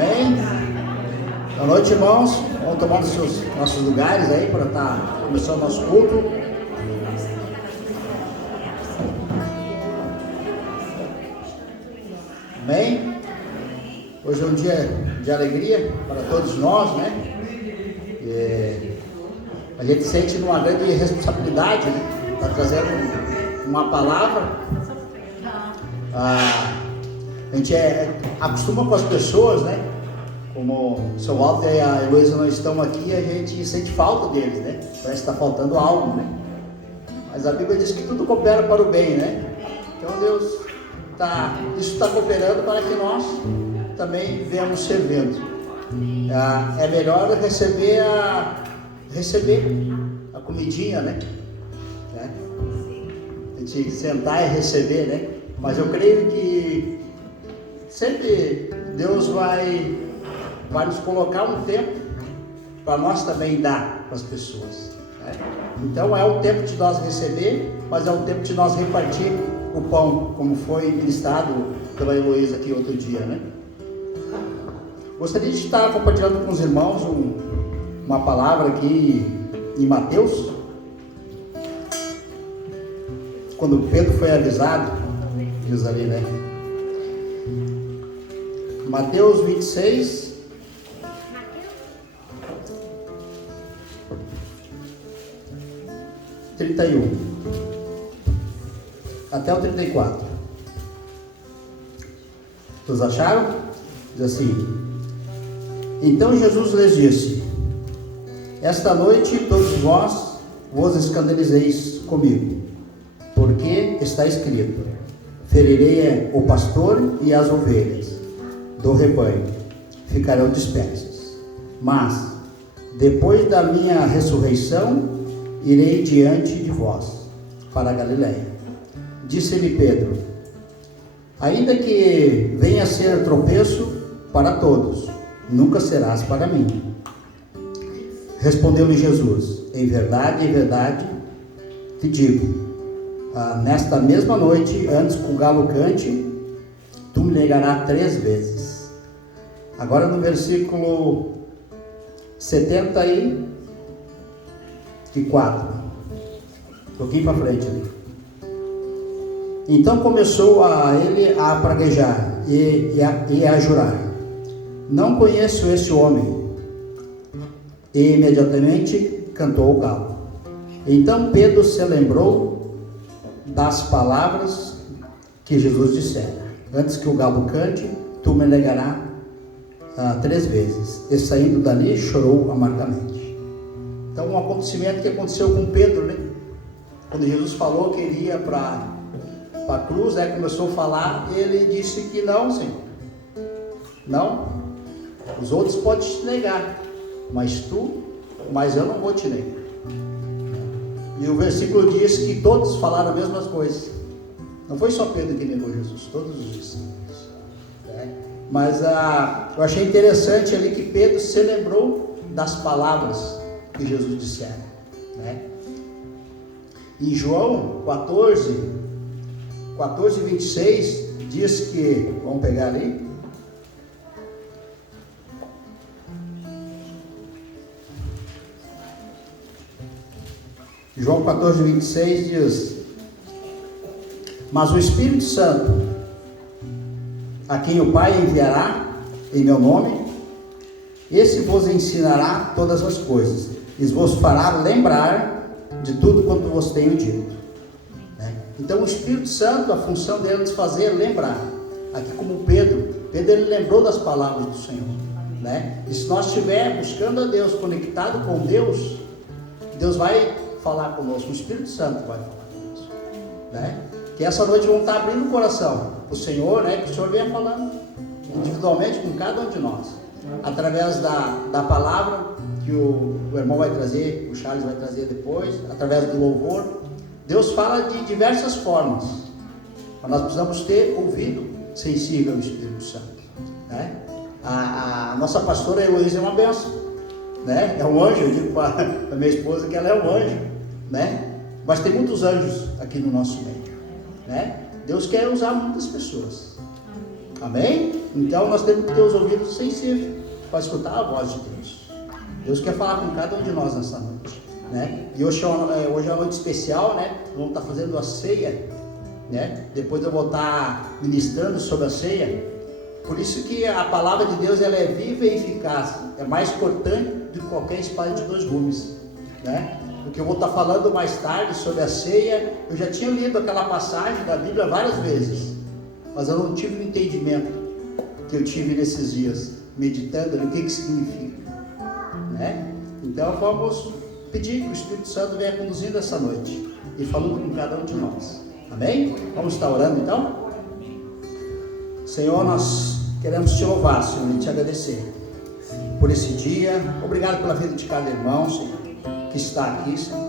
Amém? Boa noite, irmãos. Vamos tomar os nossos lugares aí para estar começando o nosso culto. Amém? Hoje é um dia de alegria para todos nós, né? A gente sente uma grande responsabilidade, né? Para trazer uma palavra. A gente acostuma com as pessoas, né? Como o seu Walter e a Heloísa não estão aqui, a gente sente falta deles, né? Parece que está faltando algo, né? Mas a Bíblia diz que tudo coopera para o bem, né? Então Deus isso está cooperando para que nós também venhamos servindo. É melhor receber a comidinha, né? A gente sentar e receber, né? Mas eu creio que sempre Deus vai nos colocar um tempo para nós também dar para as pessoas, né? Então é o tempo de nós receber, mas é o tempo de nós repartir o pão, como foi ministrado pela Heloísa aqui outro dia, né? Gostaria de estar compartilhando com os irmãos uma palavra aqui em Mateus, quando Pedro foi avisado, diz ali, né? Mateus 26, até o 34. Vocês acharam? Diz assim: então Jesus lhes disse: esta noite todos vós vos escandalizeis comigo, porque está escrito: ferirei o pastor e as ovelhas do rebanho ficarão dispersas. Mas depois da minha ressurreição irei diante de vós para a Galiléia. Disse-lhe Pedro: ainda que venha a ser tropeço para todos, nunca serás para mim. Respondeu-lhe Jesus: em verdade te digo, nesta mesma noite, antes que o galo cante, tu me negarás 3 vezes. Agora no versículo 74, um pouquinho para frente ali. Então começou ele a praguejar e a jurar: não conheço este homem. E imediatamente cantou o galo. Então Pedro se lembrou das palavras que Jesus dissera: antes que o galo cante, tu me negarás 3 vezes. E saindo dali, chorou amargamente. Então, um acontecimento que aconteceu com Pedro, né? Quando Jesus falou que ele ia para a cruz, né? Começou a falar, ele disse que não, Senhor. Não. Os outros podem te negar, mas eu não vou te negar. E o versículo diz que todos falaram as mesmas coisas. Não foi só Pedro que negou Jesus, todos os discípulos, né? Mas eu achei interessante ali que Pedro se lembrou das palavras que Jesus dissera, né? Em João 14:26 diz que, vamos pegar ali, João 14:26 diz: mas o Espírito Santo, a quem o Pai enviará em meu nome, esse vos ensinará todas as coisas, e vos fará lembrar de tudo quanto vos tenho dito, né? Então o Espírito Santo, a função dele é nos fazer lembrar. Aqui como Pedro ele lembrou das palavras do Senhor, né? E se nós estivermos buscando a Deus, conectado com Deus, Deus vai falar conosco, o Espírito Santo vai falar conosco, né? Que essa noite vamos estar abrindo o coração o Senhor, né? Que o Senhor venha falando individualmente com cada um de nós, através da palavra que o irmão vai trazer, o Charles vai trazer depois, através do louvor. Deus fala de diversas formas, mas nós precisamos ter ouvido sensível ao Espírito Santo, né? A nossa pastora Heloísa é uma bênção, né? É um anjo. Eu digo para a minha esposa que ela é um anjo, né? Mas tem muitos anjos aqui no nosso meio, né? Deus quer usar muitas pessoas, Amém? Então nós temos que ter os ouvidos sensíveis para escutar a voz de Deus. Deus quer falar com cada um de nós nessa noite, né? E hoje é uma noite especial, né? Vamos estar fazendo a ceia, né? Depois eu vou estar ministrando sobre a ceia. Por isso que a palavra de Deus, ela é viva e eficaz, é mais cortante do que qualquer espada de dois gumes, né? O que eu vou estar falando mais tarde sobre a ceia, eu já tinha lido aquela passagem da Bíblia várias vezes, mas eu não tive o entendimento que eu tive nesses dias, meditando no que significa, né? Então vamos pedir que o Espírito Santo venha conduzindo essa noite e falando com cada um de nós. Amém? Vamos estar orando então? Senhor, nós queremos te louvar, Senhor, e te agradecer por esse dia. Obrigado pela vida de cada irmão, Senhor, que está aqui, Senhor.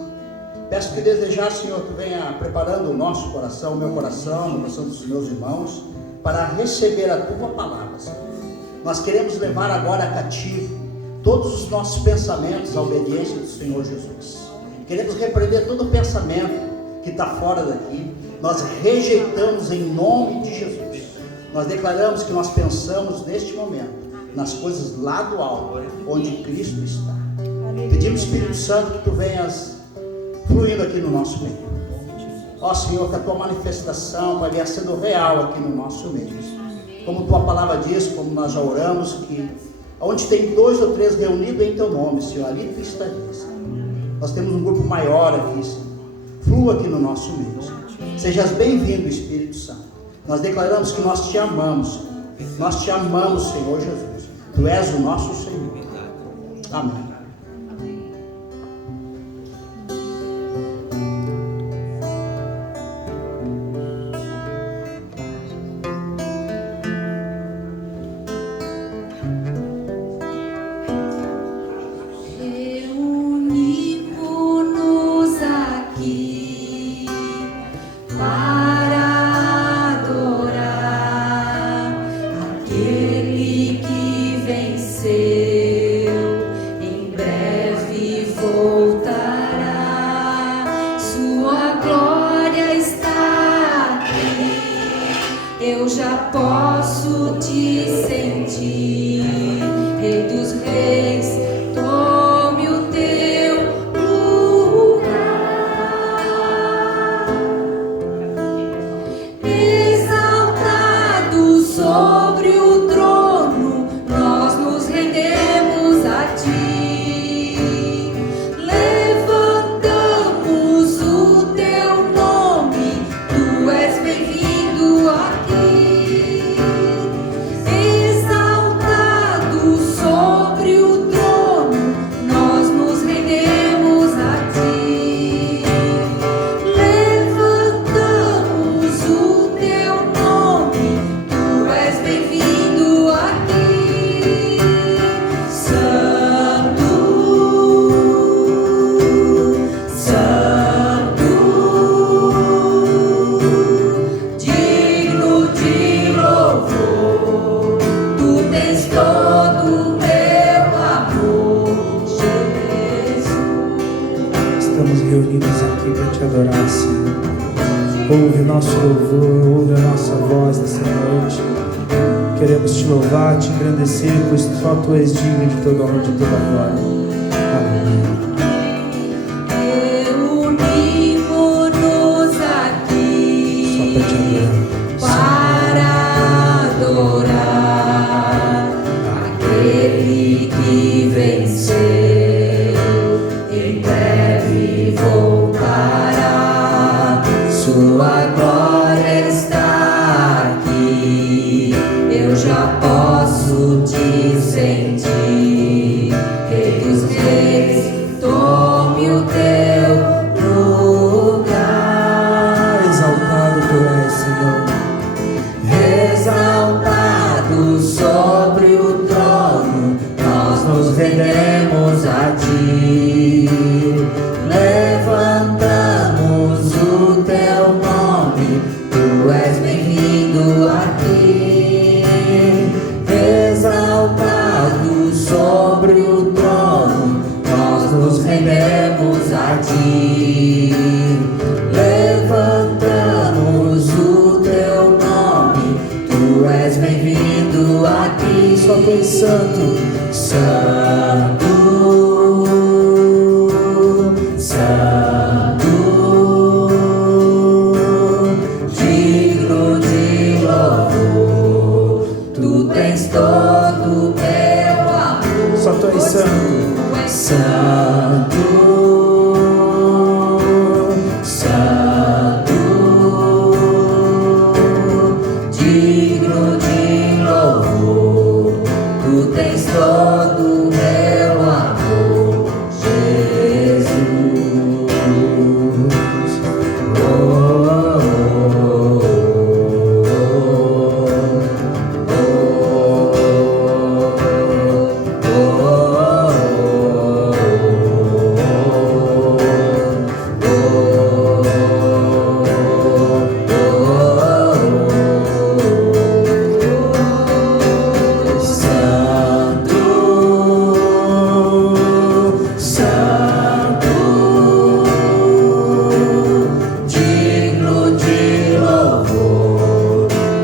Peço que desejar, Senhor, tu venha preparando o nosso coração, o meu coração, o coração dos meus irmãos, para receber a tua palavra, Senhor. Nós queremos levar agora cativo todos os nossos pensamentos à obediência do Senhor Jesus. Queremos repreender todo o pensamento que está fora daqui. Nós rejeitamos em nome de Jesus. Nós declaramos que nós pensamos neste momento nas coisas lá do alto, onde Cristo está. Pedimos, Espírito Santo, que tu venhas fluindo aqui no nosso meio. Ó Senhor, que a tua manifestação vai vir sendo real aqui no nosso meio. Como tua palavra diz, como nós já oramos, que onde tem 2 ou 3 reunidos em teu nome, Senhor, ali tu estarias. Nós temos um grupo maior aqui, Senhor. Flua aqui no nosso meio, Senhor. Sejas bem-vindo, Espírito Santo. Nós declaramos que nós te amamos, Senhor. Nós te amamos, Senhor Jesus. Tu és o nosso Senhor. Amém. Ouve o nosso louvor, ouve a nossa voz nessa noite. Queremos te louvar, te engrandecer, pois só tu és digno de toda honra e de toda glória. Amém. Reunimos-nos aqui para adorar aquele que venceu, em breve voltará. Sua glória está aqui, eu já posso te sentir. Rei dos reis, tome o teu lugar. Exaltado tu és, Senhor. Exaltado sobre o trono, nós nos rendemos a ti. Levantamos o teu nome, tu és bem-vindo aqui. Exaltado sobre vindo aqui. Só tu és santo. Santo, Santo, digno de louvor, tu tens todo meu amor. Só tu és santo. Santo, Santo, digno de louvor, tu tens todo meu amor, Jesus.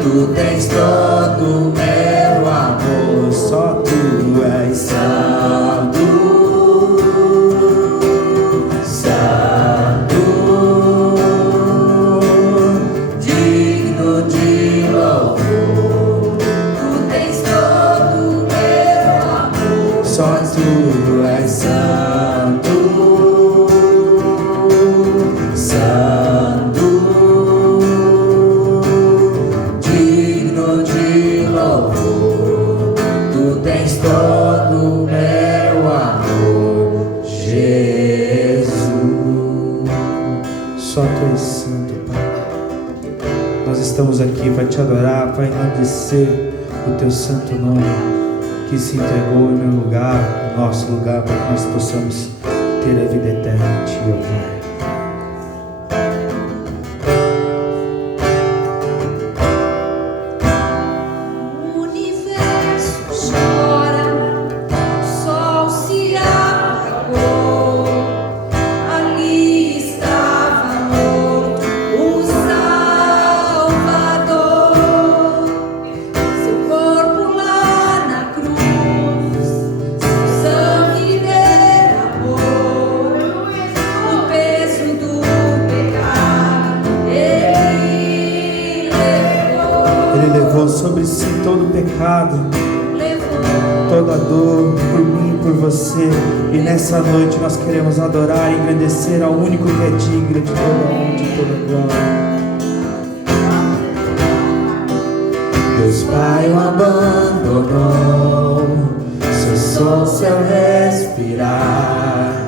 Tu tens todo meu amor, Só tu és Santo, Santo, digno de louvor, tu tens todo meu amor. Só tu és Santo, Santo, digno de louvor, tu tens todo meu amor, Jesus. Só tu és santo, Pai. Nós estamos aqui para te adorar, para engrandecer o teu santo nome, que se entregou em meu lugar, no nosso lugar, para que nós possamos ter a vida eterna em ti, ó Pai. O universo chora, o sol se apagou. Ali estava morto o Salvador. Seu corpo lá na cruz, seu sangue derramou. O peso do pecado Ele levou sobre si todo o pecado, levou. toda a dor, por mim e por você. E nessa noite nós queremos adorar e engrandecer ao único que é digno de toda honra, de toda glória. Deus Pai o abandonou, cessou seu respirar,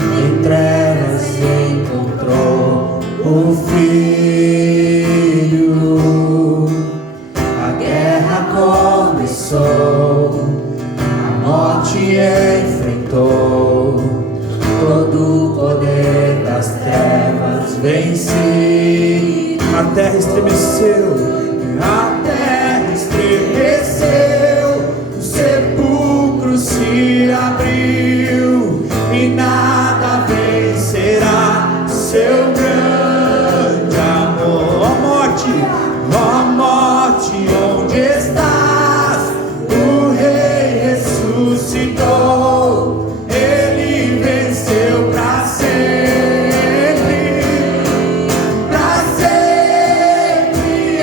em trevas se encontrou o Filho. A guerra começou, a morte enfrentou, todo o poder das trevas venci. A terra estremeceu, A terra estremeceu, o sepulcro se abriu e nada vencerá seu grande amor. Ó morte, onde estás? O Rei ressuscitou, ele venceu pra sempre. Pra sempre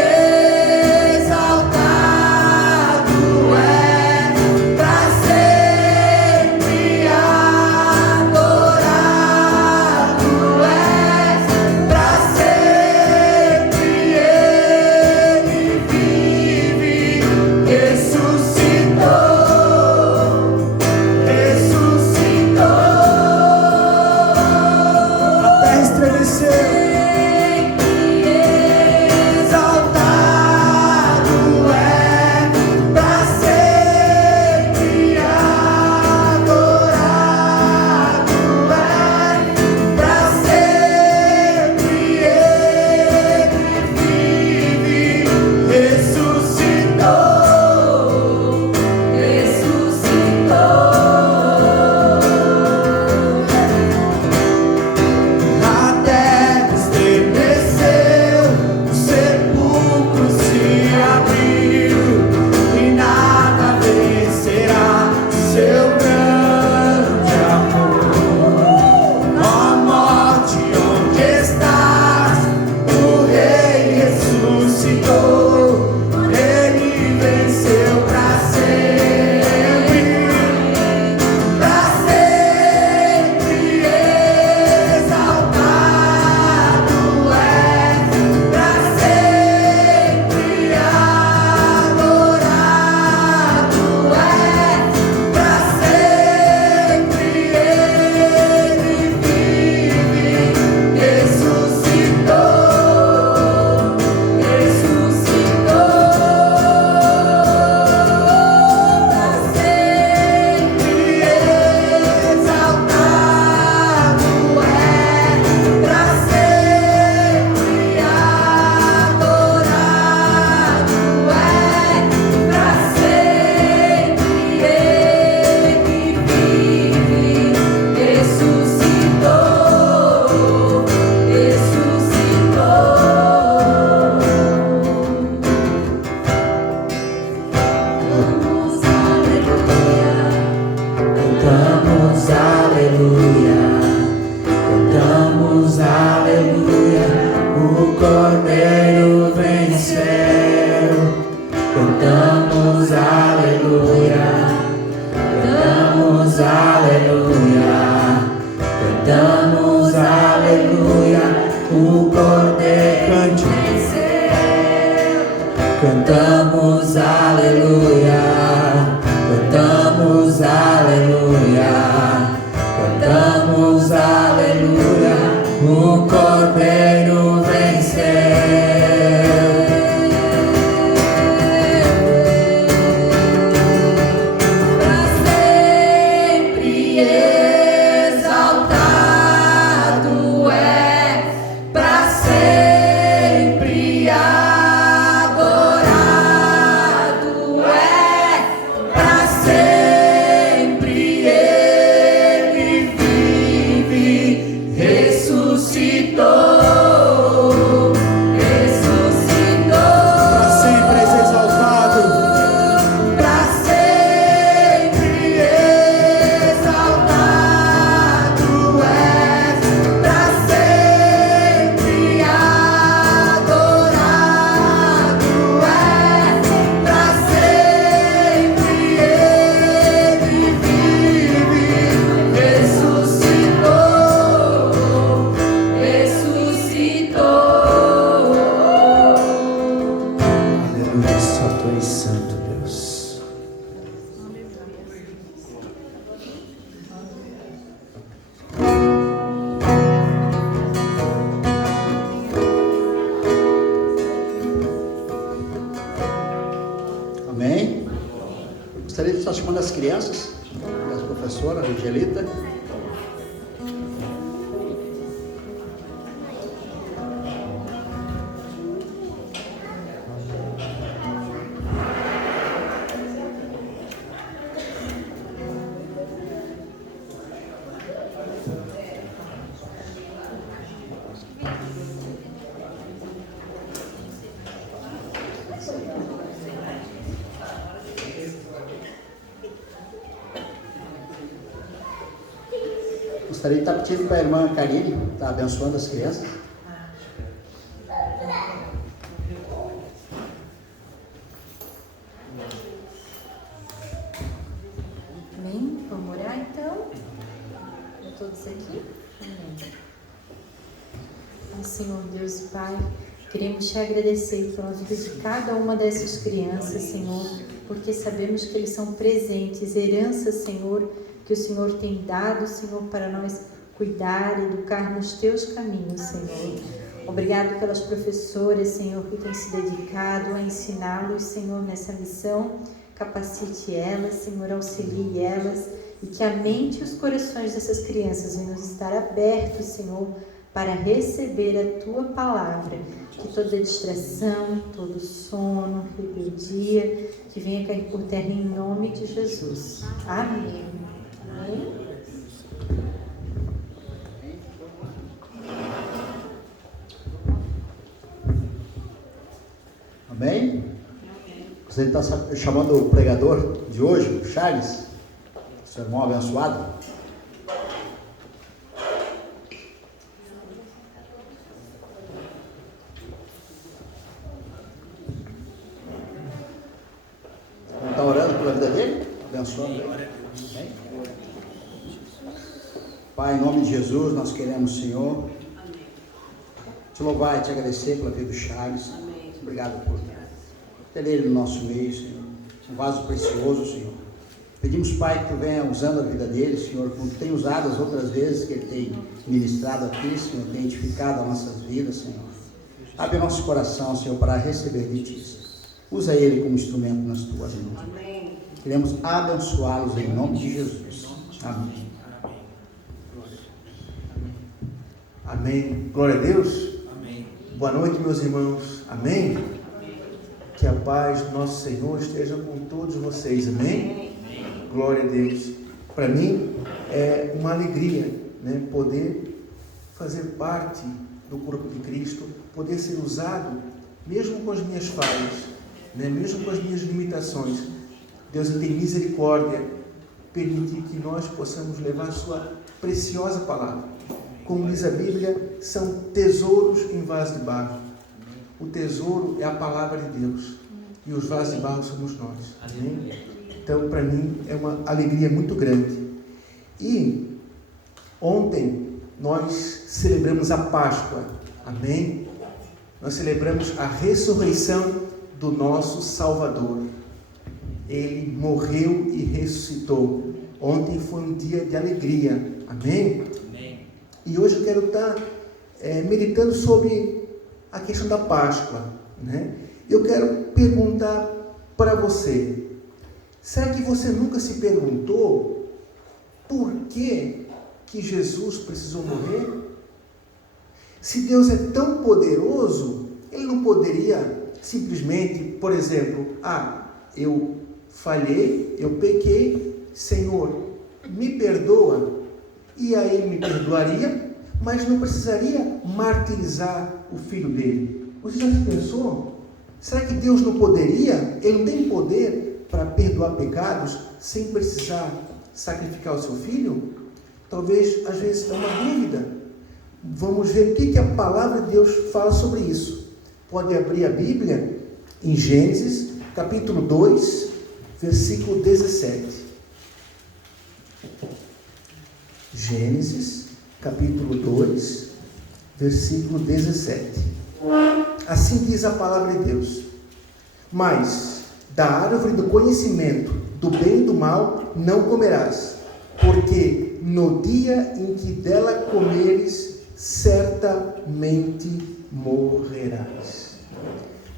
Cantamos aleluia, cantamos aleluia, cantamos aleluia, o Cordeiro Cante. cantamos aleluia, cantamos aleluia, cantamos aleluia, o Cordeiro venceu. Chamando as crianças, as professoras, a Angelita. Gostaria de estar pedindo para a irmã Karine, estar abençoando as crianças. Amém? Vamos orar então? Para todos aqui? Amém. Ó Senhor Deus e Pai, queremos te agradecer pela vida de cada uma dessas crianças, Senhor, porque sabemos que eles são presentes, heranças, Senhor, que o Senhor tem dado, Senhor, para nós cuidar, educar nos teus caminhos, Senhor. Obrigado pelas professoras, Senhor, que têm se dedicado a ensiná-los, Senhor, nessa missão. Capacite elas, Senhor, auxilie elas e que a mente e os corações dessas crianças venham estar abertos, Senhor, para receber a tua palavra. Que toda distração, todo sono, rebeldia, que venha cair por terra em nome de Jesus. Amém. Amém. Amém? Você está chamando o pregador de hoje, o Charles, seu irmão abençoado. Está orando pela vida dele? Abençoando ele. Amém? Pai, em nome de Jesus, nós queremos, Senhor, te louvar e te agradecer pela vida do Charles. Obrigado por ter ele no nosso meio, Senhor. Um vaso precioso, Senhor. Pedimos, Pai, que tu venha usando a vida dele, Senhor, como tu tem usado as outras vezes que ele tem ministrado aqui, Senhor, tem edificado as nossas vidas, Senhor. Abre nosso coração, Senhor, para receber de ti. Usa ele como instrumento nas tuas mãos. Queremos abençoá-los em nome de Jesus. Amém. Amém. Glória a Deus. Amém. Boa noite, meus irmãos. Amém. Que a paz do nosso Senhor esteja com todos vocês. Amém. Glória a Deus. Para mim é uma alegria, né, poder fazer parte do corpo de Cristo, poder ser usado, mesmo com as minhas falhas, né, mesmo com as minhas limitações. Deus tem misericórdia, permitir que nós possamos levar a sua preciosa palavra. Como diz a Bíblia, são tesouros em vaso de barro. O tesouro é a palavra de Deus. e os vasos de barro somos nós. Amém? Então, para mim, é uma alegria muito grande. E ontem nós celebramos a Páscoa. Amém? Nós celebramos a ressurreição do nosso Salvador. Ele morreu e ressuscitou. Ontem foi um dia de alegria. Amém? Amém. E hoje eu quero estar meditando sobre a questão da Páscoa, né? Eu quero perguntar para você: será que você nunca se perguntou por que Jesus precisou morrer? Se Deus é tão poderoso, Ele não poderia simplesmente, por exemplo, eu falhei, eu pequei, Senhor, me perdoa, e aí Ele me perdoaria, mas não precisaria martirizar o filho dele. Você já pensou? Será que Deus não poderia? Ele não tem poder para perdoar pecados sem precisar sacrificar o seu filho? Talvez, às vezes, é uma dúvida. Vamos ver o que a palavra de Deus fala sobre isso. Pode abrir a Bíblia em Gênesis, capítulo 2, versículo 17. Gênesis, capítulo 2, versículo 17. Assim diz a palavra de Deus: mas da árvore do conhecimento do bem e do mal não comerás, porque no dia em que dela comeres, certamente morrerás.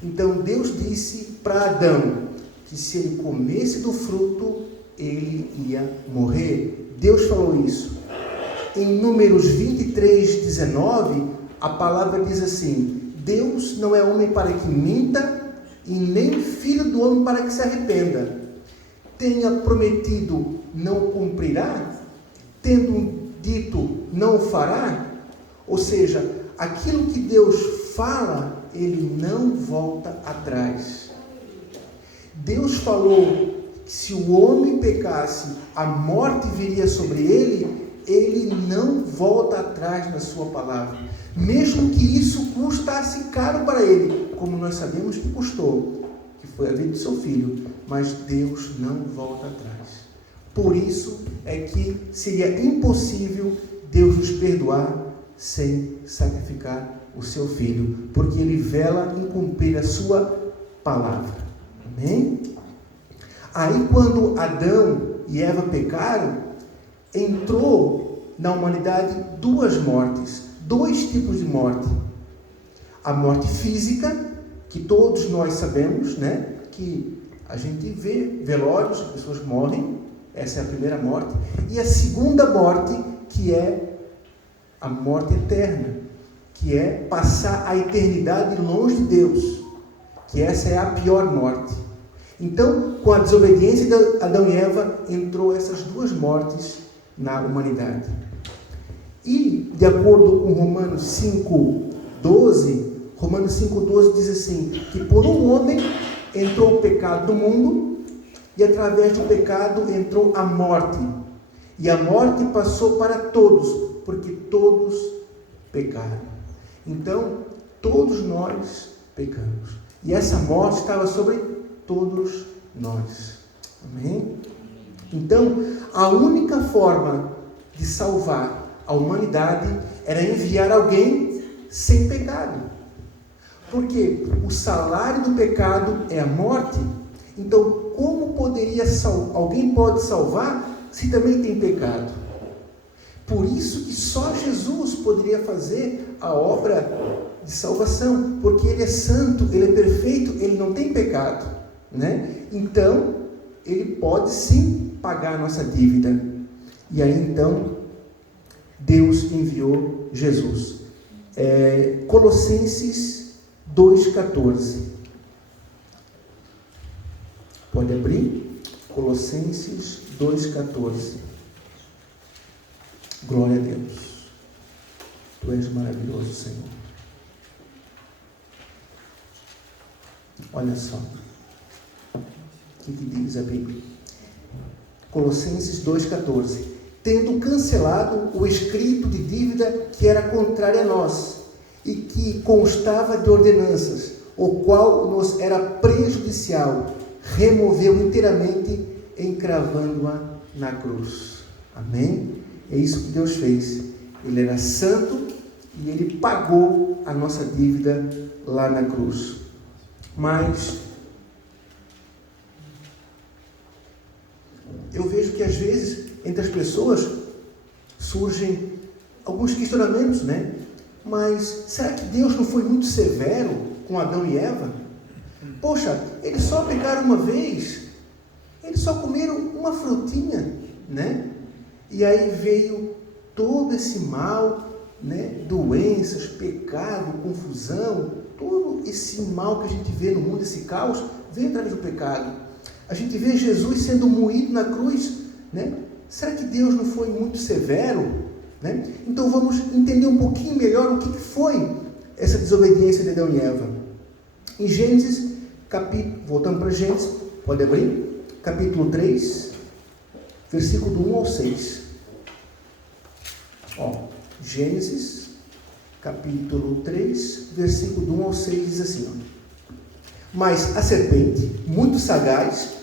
Então Deus disse para Adão que se ele comesse do fruto, ele ia morrer. Deus falou isso. Em Números 23, 19, a palavra diz assim: Deus não é homem para que minta, e nem filho do homem para que se arrependa. Tenha prometido, não cumprirá? Tendo dito, não o fará? Ou seja, aquilo que Deus fala, Ele não volta atrás. Deus falou que se o homem pecasse, a morte viria sobre ele. Ele não volta atrás na sua palavra. Mesmo que isso custasse caro para ele, como nós sabemos que custou, que foi a vida de seu filho. Mas Deus não volta atrás. Por isso é que seria impossível Deus nos perdoar sem sacrificar o seu filho, porque Ele vela em cumprir a sua palavra. Amém? Aí quando Adão e Eva pecaram, entrou na humanidade duas mortes, dois tipos de morte. A morte física, que todos nós sabemos, né? Que a gente vê velórios, as pessoas morrem, essa é a primeira morte. E a segunda morte, que é a morte eterna, que é passar a eternidade longe de Deus, que essa é a pior morte. Então, com a desobediência de Adão e Eva, entrou essas duas mortes na humanidade. E, de acordo com Romanos 5,12 diz assim, que por um homem entrou o pecado no mundo, e através do pecado entrou a morte. E a morte passou para todos, porque todos pecaram. Então, todos nós pecamos. E essa morte estava sobre todos nós. Amém? Então, a única forma de salvar a humanidade era enviar alguém sem pecado. Porque o salário do pecado é a morte. Então, como poderia alguém pode salvar se também tem pecado? Por isso que só Jesus poderia fazer a obra de salvação, porque Ele é santo, Ele é perfeito, Ele não tem pecado, né? Então, Ele pode sim pagar a nossa dívida. E aí então, Deus enviou Jesus. Colossenses 2,14. Pode abrir? Colossenses 2,14. Glória a Deus. Tu és maravilhoso, Senhor. Olha só. O que diz a Bíblia? Colossenses 2,14. Tendo cancelado o escrito de dívida que era contrário a nós, e que constava de ordenanças, o qual nos era prejudicial, removeu inteiramente, encravando-a na cruz. Amém? É isso que Deus fez. Ele era santo e Ele pagou a nossa dívida lá na cruz. Mas eu vejo que às vezes entre as pessoas surgem alguns questionamentos, né? Mas será que Deus não foi muito severo com Adão e Eva? Poxa, eles só pecaram uma vez, eles só comeram uma frutinha, né? E aí veio todo esse mal, né? Doenças, pecado, confusão, todo esse mal que a gente vê no mundo, esse caos, veio através do pecado. A gente vê Jesus sendo moído na cruz, né? Será que Deus não foi muito severo? Né? Então vamos entender um pouquinho melhor o que foi essa desobediência de Adão e Eva. Em Gênesis, voltando para Gênesis, pode abrir, capítulo 3, versículo do 1 ao 6. Gênesis, capítulo 3, versículo do 1 ao 6, diz assim: Mas a serpente, muito sagaz,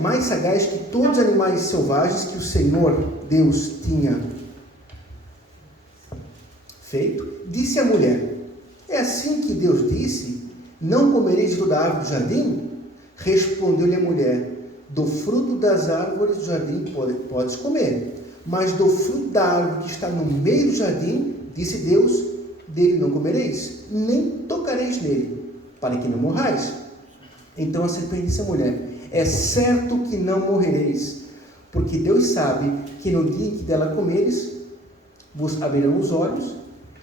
mais sagaz que todos os animais selvagens que o Senhor Deus tinha feito, disse à mulher: É assim que Deus disse, não comereis de toda a árvore do jardim? Respondeu-lhe a mulher: Do fruto das árvores do jardim podes comer, mas do fruto da árvore que está no meio do jardim, disse Deus, dele não comereis, nem tocareis nele, para que não morrais. Então a serpente disse à mulher: É certo que não morrereis, porque Deus sabe que no dia em que dela comeres, vos abrirão os olhos,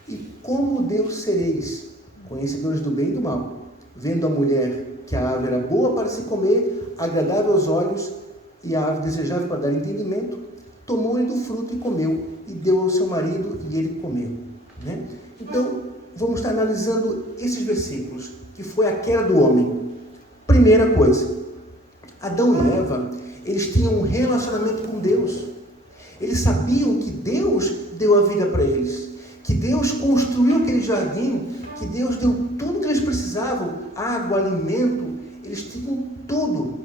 e como Deus sereis, conhecedores do bem e do mal. Vendo a mulher que a árvore era boa para se comer, agradável aos olhos, e a árvore desejável para dar entendimento, tomou-lhe do fruto e comeu, e deu ao seu marido, e ele comeu. Né? Então, vamos estar analisando esses versículos, que foi a queda do homem. Primeira coisa, Adão e Eva, eles tinham um relacionamento com Deus. Eles sabiam que Deus deu a vida para eles, que Deus construiu aquele jardim, que Deus deu tudo que eles precisavam, água, alimento, eles tinham tudo.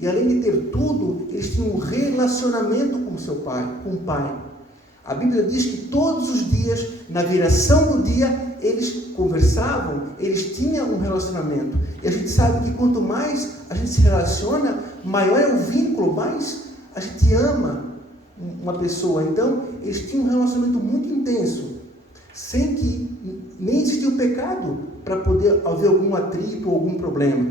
E além de ter tudo, eles tinham um relacionamento com seu pai, com o pai. A Bíblia diz que todos os dias, na viração do dia, eles conversavam, eles tinham um relacionamento. E a gente sabe que quanto mais a gente se relaciona, maior é o vínculo, mais a gente ama uma pessoa. Então, eles tinham um relacionamento muito intenso, sem que nem existia o pecado para poder haver algum atrito ou algum problema.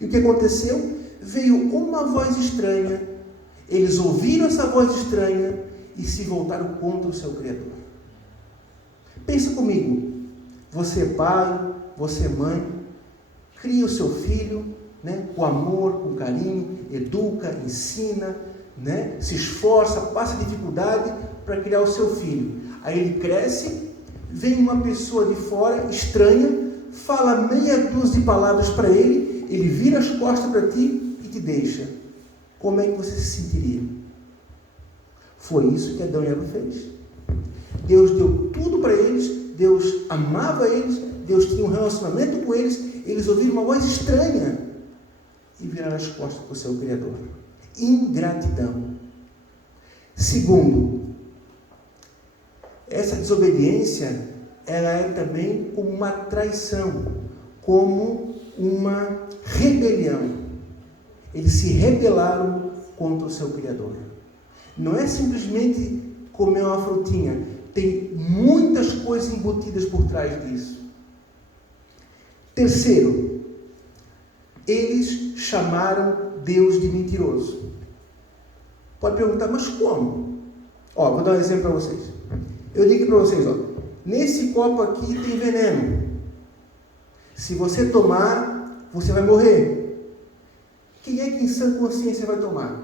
E o que aconteceu? Veio uma voz estranha, eles ouviram essa voz estranha e se voltaram contra o seu Criador. Pensa comigo, você é pai, você é mãe, cria o seu filho, né, com amor, com carinho, educa, ensina, né, se esforça, passa dificuldade para criar o seu filho. Aí ele cresce, vem uma pessoa de fora, estranha, fala meia dúzia de palavras para ele, ele vira as costas para ti e te deixa. Como é que você se sentiria? Foi isso que Adão e Eva fez. Deus deu tudo para eles, Deus amava eles, Deus tinha um relacionamento com eles, eles ouviram uma voz estranha e viraram as costas para o seu Criador. Ingratidão. Segundo, essa desobediência, ela é também como uma traição, como uma rebelião. Eles se rebelaram contra o seu Criador. Não é simplesmente comer uma frutinha, tem muitas coisas embutidas por trás disso. Terceiro, eles chamaram Deus de mentiroso. Pode perguntar, mas como? Vou dar um exemplo para vocês. Eu digo para vocês, nesse copo aqui tem veneno. Se você tomar, você vai morrer. Quem é que em sã consciência vai tomar?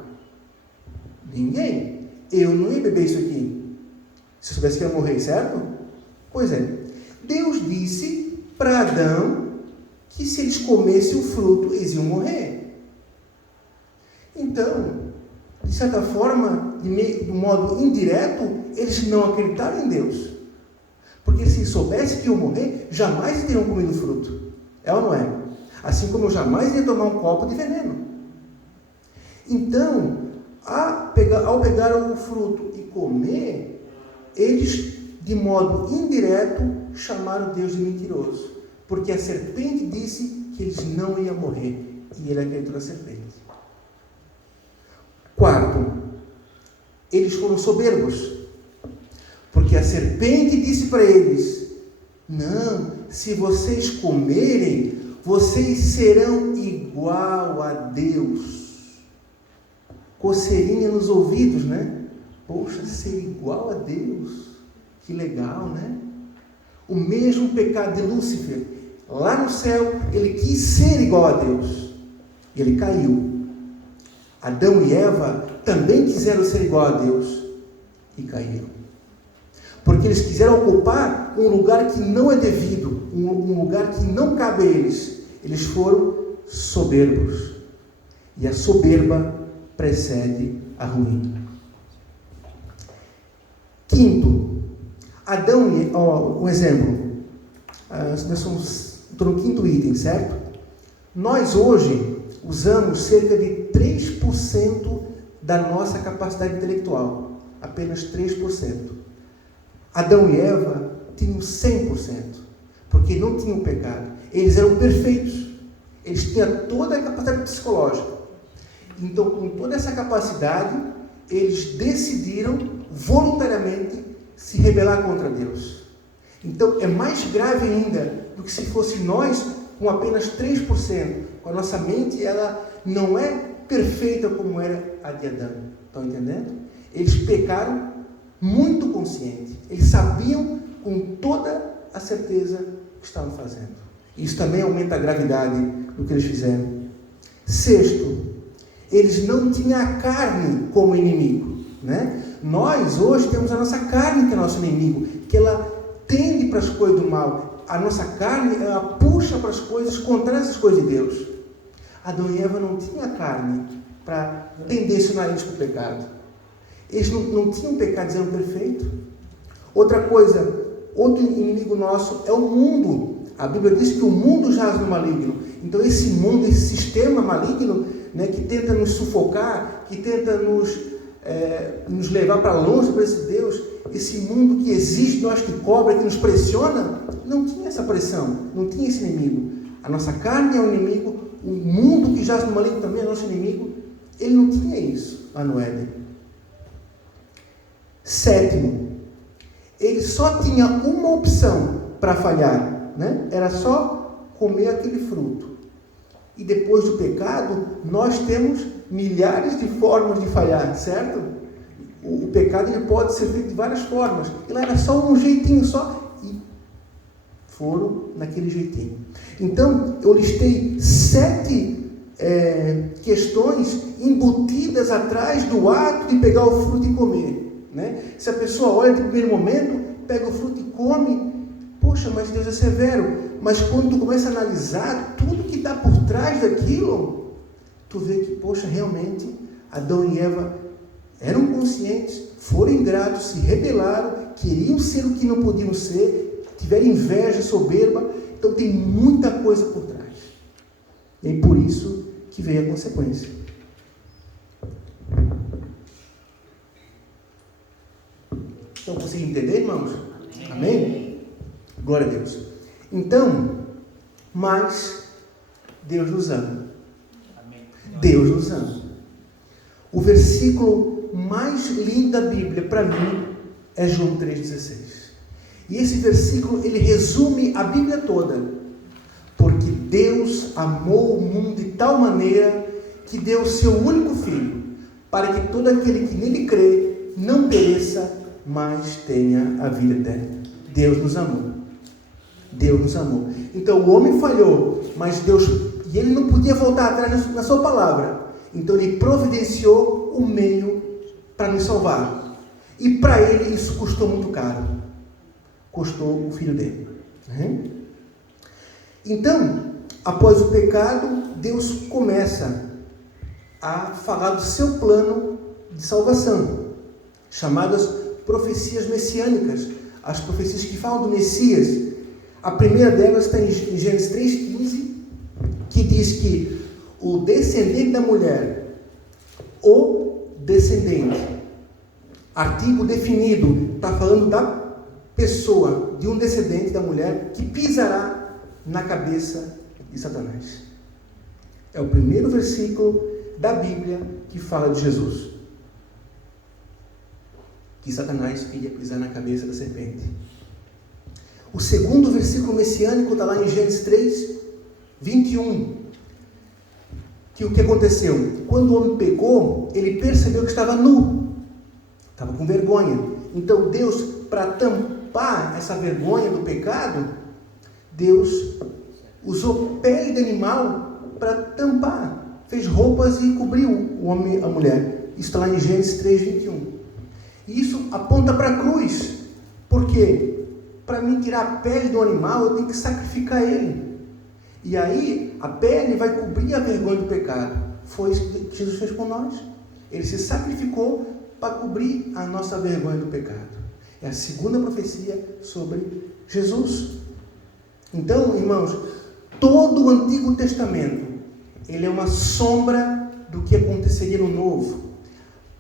Ninguém. Eu não ia beber isso aqui, se eu soubesse que ia morrer, certo? Pois é. Deus disse para Adão que se eles comessem o fruto, eles iam morrer. Então, de certa forma, de modo indireto, eles não acreditaram em Deus. Porque se soubesse que iam morrer, jamais teriam comido fruto. É ou não é? Assim como eu jamais ia tomar um copo de veneno. Então, ao pegar o fruto e comer, eles, de modo indireto, chamaram Deus de mentiroso. Porque a serpente disse que eles não iam morrer. E ele acreditou na serpente. Quarto, eles foram soberbos. Porque a serpente disse para eles: não, se vocês comerem, vocês serão igual a Deus. Coceirinha nos ouvidos, né? Poxa, ser igual a Deus. Que legal, né? O mesmo pecado de Lúcifer. Lá no céu, ele quis ser igual a Deus. E ele caiu. Adão e Eva também quiseram ser igual a Deus. E caíram. Porque eles quiseram ocupar um lugar que não é devido. Um lugar que não cabe a eles. Eles foram soberbos. E a soberba precede a ruína. Quinto, Adão, um exemplo, estou no quinto item, certo? Nós hoje usamos cerca de 3% da nossa capacidade intelectual, apenas 3%. Adão e Eva tinham 100%, porque não tinham pecado. Eles eram perfeitos, eles tinham toda a capacidade psicológica. Então, com toda essa capacidade, eles decidiram voluntariamente se rebelar contra Deus. Então, é mais grave ainda do que se fosse nós com apenas 3%. A nossa mente, ela não é perfeita como era a de Adão. Estão entendendo? Eles pecaram muito consciente. Eles sabiam com toda a certeza o que estavam fazendo. Isso também aumenta a gravidade do que eles fizeram. Sexto, eles não tinham a carne como inimigo, né? Nós hoje temos a nossa carne que é nosso inimigo, que ela tende para as coisas do mal. A nossa carne, ela puxa para as coisas contrárias às coisas de Deus. Adão e Eva não tinham a carne para tendenciar eles para o pecado. Eles não tinham pecado, eles eram perfeitos. Outra coisa, outro inimigo nosso é o mundo. A Bíblia diz que o mundo jaz no maligno. Então esse mundo, esse sistema maligno, né, que tenta nos sufocar, que tenta nos levar para longe para esse Deus, esse mundo que exige de nós, que cobra, que nos pressiona, não tinha essa pressão, não tinha esse inimigo. A nossa carne é o inimigo, o mundo que jaz no maligno também é nosso inimigo. Ele não tinha isso lá no Éden. Sétimo, ele só tinha uma opção para falhar, né? Era só comer aquele fruto. E depois do pecado, nós temos milhares de formas de falhar, certo? O pecado ele pode ser feito de várias formas. Ele era só um jeitinho só e foram naquele jeitinho. Então, eu listei 7 questões embutidas atrás do ato de pegar o fruto e comer, né? Se a pessoa olha no primeiro momento, pega o fruto e come, poxa, mas Deus é severo. Mas quando tu começa a analisar tudo que está por trás daquilo, tu vê que, poxa, realmente, Adão e Eva eram conscientes, foram ingratos, se rebelaram, queriam ser o que não podiam ser, tiveram inveja, soberba. Então tem muita coisa por trás. E é por isso que veio a consequência. Então, vocês entenderam, irmãos? Amém? Glória a Deus. Então, mas Deus nos ama. Deus nos ama. O versículo mais lindo da Bíblia, para mim, é João 3,16. E esse versículo, ele resume a Bíblia toda. Porque Deus amou o mundo de tal maneira que deu o seu único Filho, para que todo aquele que nele crê não pereça, mas tenha a vida eterna. Deus nos amou. Deus nos amou. Então o homem falhou, mas Deus, e ele não podia voltar atrás na sua palavra. Então ele providenciou o meio para nos salvar. E para ele isso custou muito caro. Custou o filho dele. Então, após o pecado, Deus começa a falar do seu plano de salvação, chamadas profecias messiânicas. as profecias que falam do Messias. A primeira delas está em Gênesis 3,15, que diz que o descendente da mulher, o descendente, artigo definido, está falando da pessoa, de um descendente da mulher, que pisará na cabeça de Satanás. É o primeiro versículo da Bíblia que fala de Jesus. Que Satanás iria pisar na cabeça da serpente. O segundo versículo messiânico está lá em Gênesis 3, 21. Que o que aconteceu? Quando o homem pecou, ele percebeu que estava nu. Estava com vergonha. Então Deus, para tampar essa vergonha do pecado, Deus usou pele de animal para tampar. Fez roupas e cobriu o homem e a mulher. Isso está lá em Gênesis 3, 21. E isso aponta para a cruz. Por quê? Para mim tirar a pele do animal, eu tenho que sacrificar ele. E aí, a pele vai cobrir a vergonha do pecado. Foi isso que Jesus fez por nós. Ele se sacrificou para cobrir a nossa vergonha do pecado. É a segunda profecia sobre Jesus. Então, irmãos, todo o Antigo Testamento, ele é uma sombra do que aconteceria no Novo.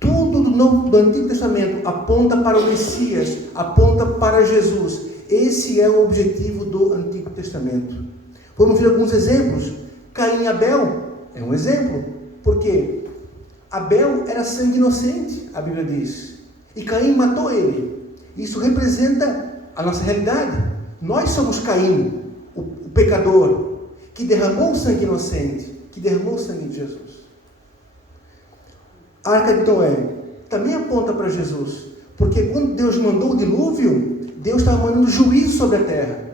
Tudo do Antigo Testamento aponta para o Messias, aponta para Jesus. Esse é o objetivo do Antigo Testamento. Vamos ver alguns exemplos. Caim e Abel é um exemplo. Por quê? Abel era sangue inocente, a Bíblia diz. E Caim matou ele. Isso representa a nossa realidade. Nós somos Caim, o pecador, que derramou o sangue inocente, que derramou o sangue de Jesus. A Arca de Noé também aponta para Jesus. Porque quando Deus mandou o dilúvio, Deus estava mandando juízo sobre a terra.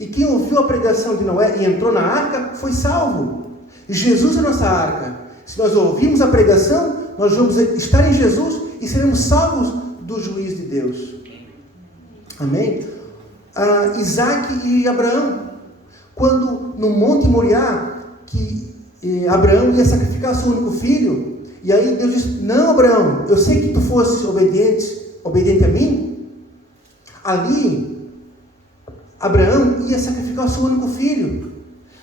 E quem ouviu a pregação de Noé e entrou na arca, foi salvo. Jesus é a nossa arca. Se nós ouvirmos a pregação, nós vamos estar em Jesus e seremos salvos do juízo de Deus. Amém? Isaac e Abraão. Quando no Monte Moriá, que Abraão ia sacrificar seu único filho, e aí Deus disse: não, Abraão, eu sei que tu fosses obediente a mim. Ali, Abraão ia sacrificar o seu único filho,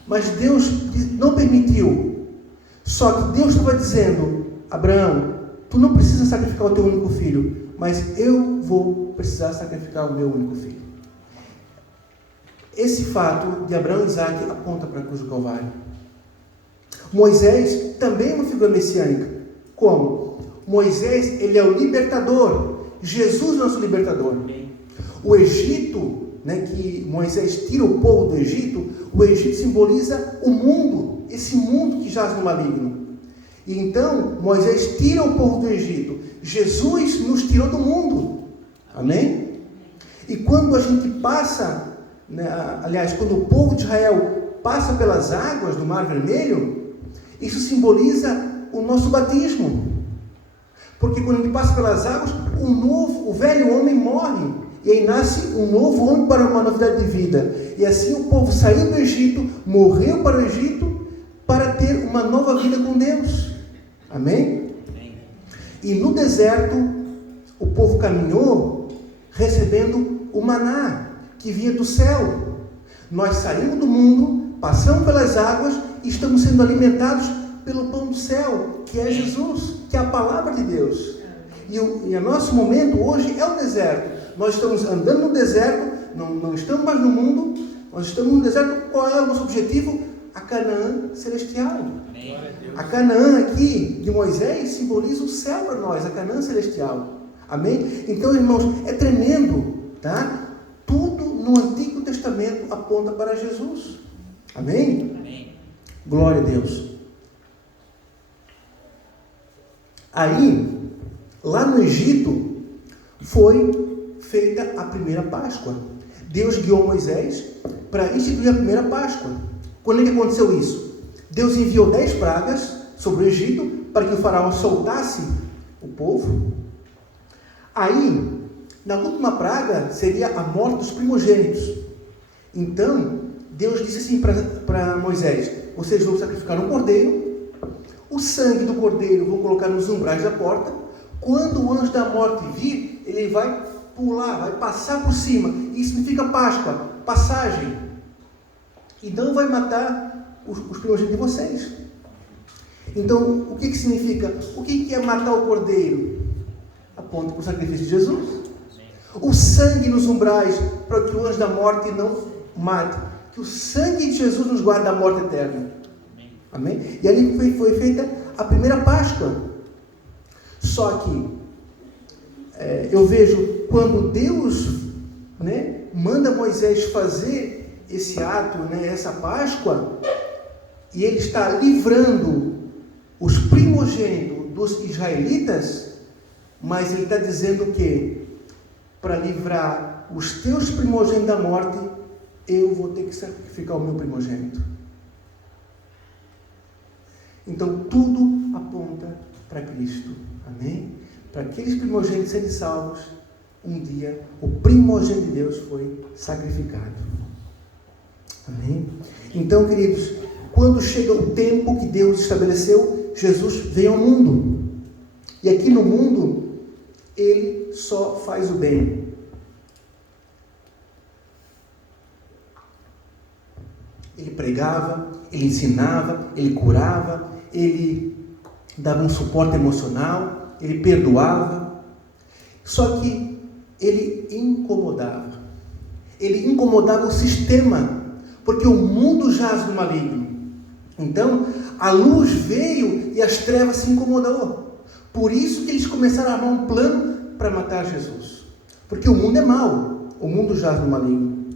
mas Deus não permitiu. Só que Deus estava dizendo: Abraão, tu não precisa sacrificar o teu único filho, mas eu vou precisar sacrificar o meu único filho. Esse fato de Abraão e Isaac aponta para a cruz do Calvário. Moisés também é uma figura messiânica. Como? Moisés, ele é o libertador. Jesus é o nosso libertador. O Egito, que Moisés tira o povo do Egito, o Egito simboliza o mundo, esse mundo que jaz no maligno. E então, Moisés tira o povo do Egito. Jesus nos tirou do mundo. Amém? E quando a gente passa, quando o povo de Israel passa pelas águas do Mar Vermelho, isso simboliza o nosso batismo. Porque quando a gente passa pelas águas, o velho homem morre. E aí nasce um novo homem para uma novidade de vida. E assim o povo saiu do Egito, morreu para o Egito, para ter uma nova vida com Deus. Amém? E no deserto, o povo caminhou recebendo o maná que vinha do céu. Nós saímos do mundo, passamos pelas águas e estamos sendo alimentados pelo pão do céu, que é Jesus, que é a palavra de Deus. E o nosso momento hoje é o deserto. Nós estamos andando no deserto, não estamos mais no mundo, nós estamos no deserto. Qual é o nosso objetivo? A Canaã celestial. A Canaã aqui de Moisés simboliza o céu para nós, a Canaã celestial. Amém? Então, irmãos, é tremendo, tá? Tudo no Antigo Testamento aponta para Jesus. Amém? Amém. Glória a Deus. Aí, lá no Egito, foi feita a primeira Páscoa. Deus guiou Moisés para instituir a primeira Páscoa. Quando é que aconteceu isso? Deus enviou 10 pragas sobre o Egito para que o faraó soltasse o povo. Aí, na última praga, seria a morte dos primogênitos. Então, Deus disse assim para Moisés: vocês vão sacrificar um cordeiro, o sangue do cordeiro vão colocar nos umbrais da porta. Quando o anjo da morte vir, ele vai pular, vai passar por cima. Isso significa Páscoa, passagem. E não vai matar os primogênitos de vocês. Então, o que significa? O que é matar o cordeiro? Aponta para o sacrifício de Jesus. O sangue nos umbrais, para que o anjo da morte não mate. Que o sangue de Jesus nos guarde da morte eterna. Amém? E ali foi feita a primeira Páscoa. Só que eu vejo quando Deus, né, manda Moisés fazer esse ato, né, essa Páscoa, e ele está livrando os primogênitos dos israelitas, mas ele está dizendo o quê? Para livrar os teus primogênitos da morte, eu vou ter que sacrificar o meu primogênito. Então tudo aponta para Cristo. Amém? Para aqueles primogênitos serem salvos, um dia o primogênito de Deus foi sacrificado. Amém? Então, queridos, quando chega o tempo que Deus estabeleceu, Jesus veio ao mundo. E aqui no mundo, Ele só faz o bem. Ele pregava, Ele ensinava, Ele curava, Ele dava um suporte emocional, Ele perdoava. Só que Ele incomodava. Ele incomodava o sistema, porque o mundo jaz no maligno. Então, a luz veio e as trevas se incomodou. Por isso que eles começaram a armar um plano para matar Jesus. Porque o mundo é mau, o mundo jaz no maligno.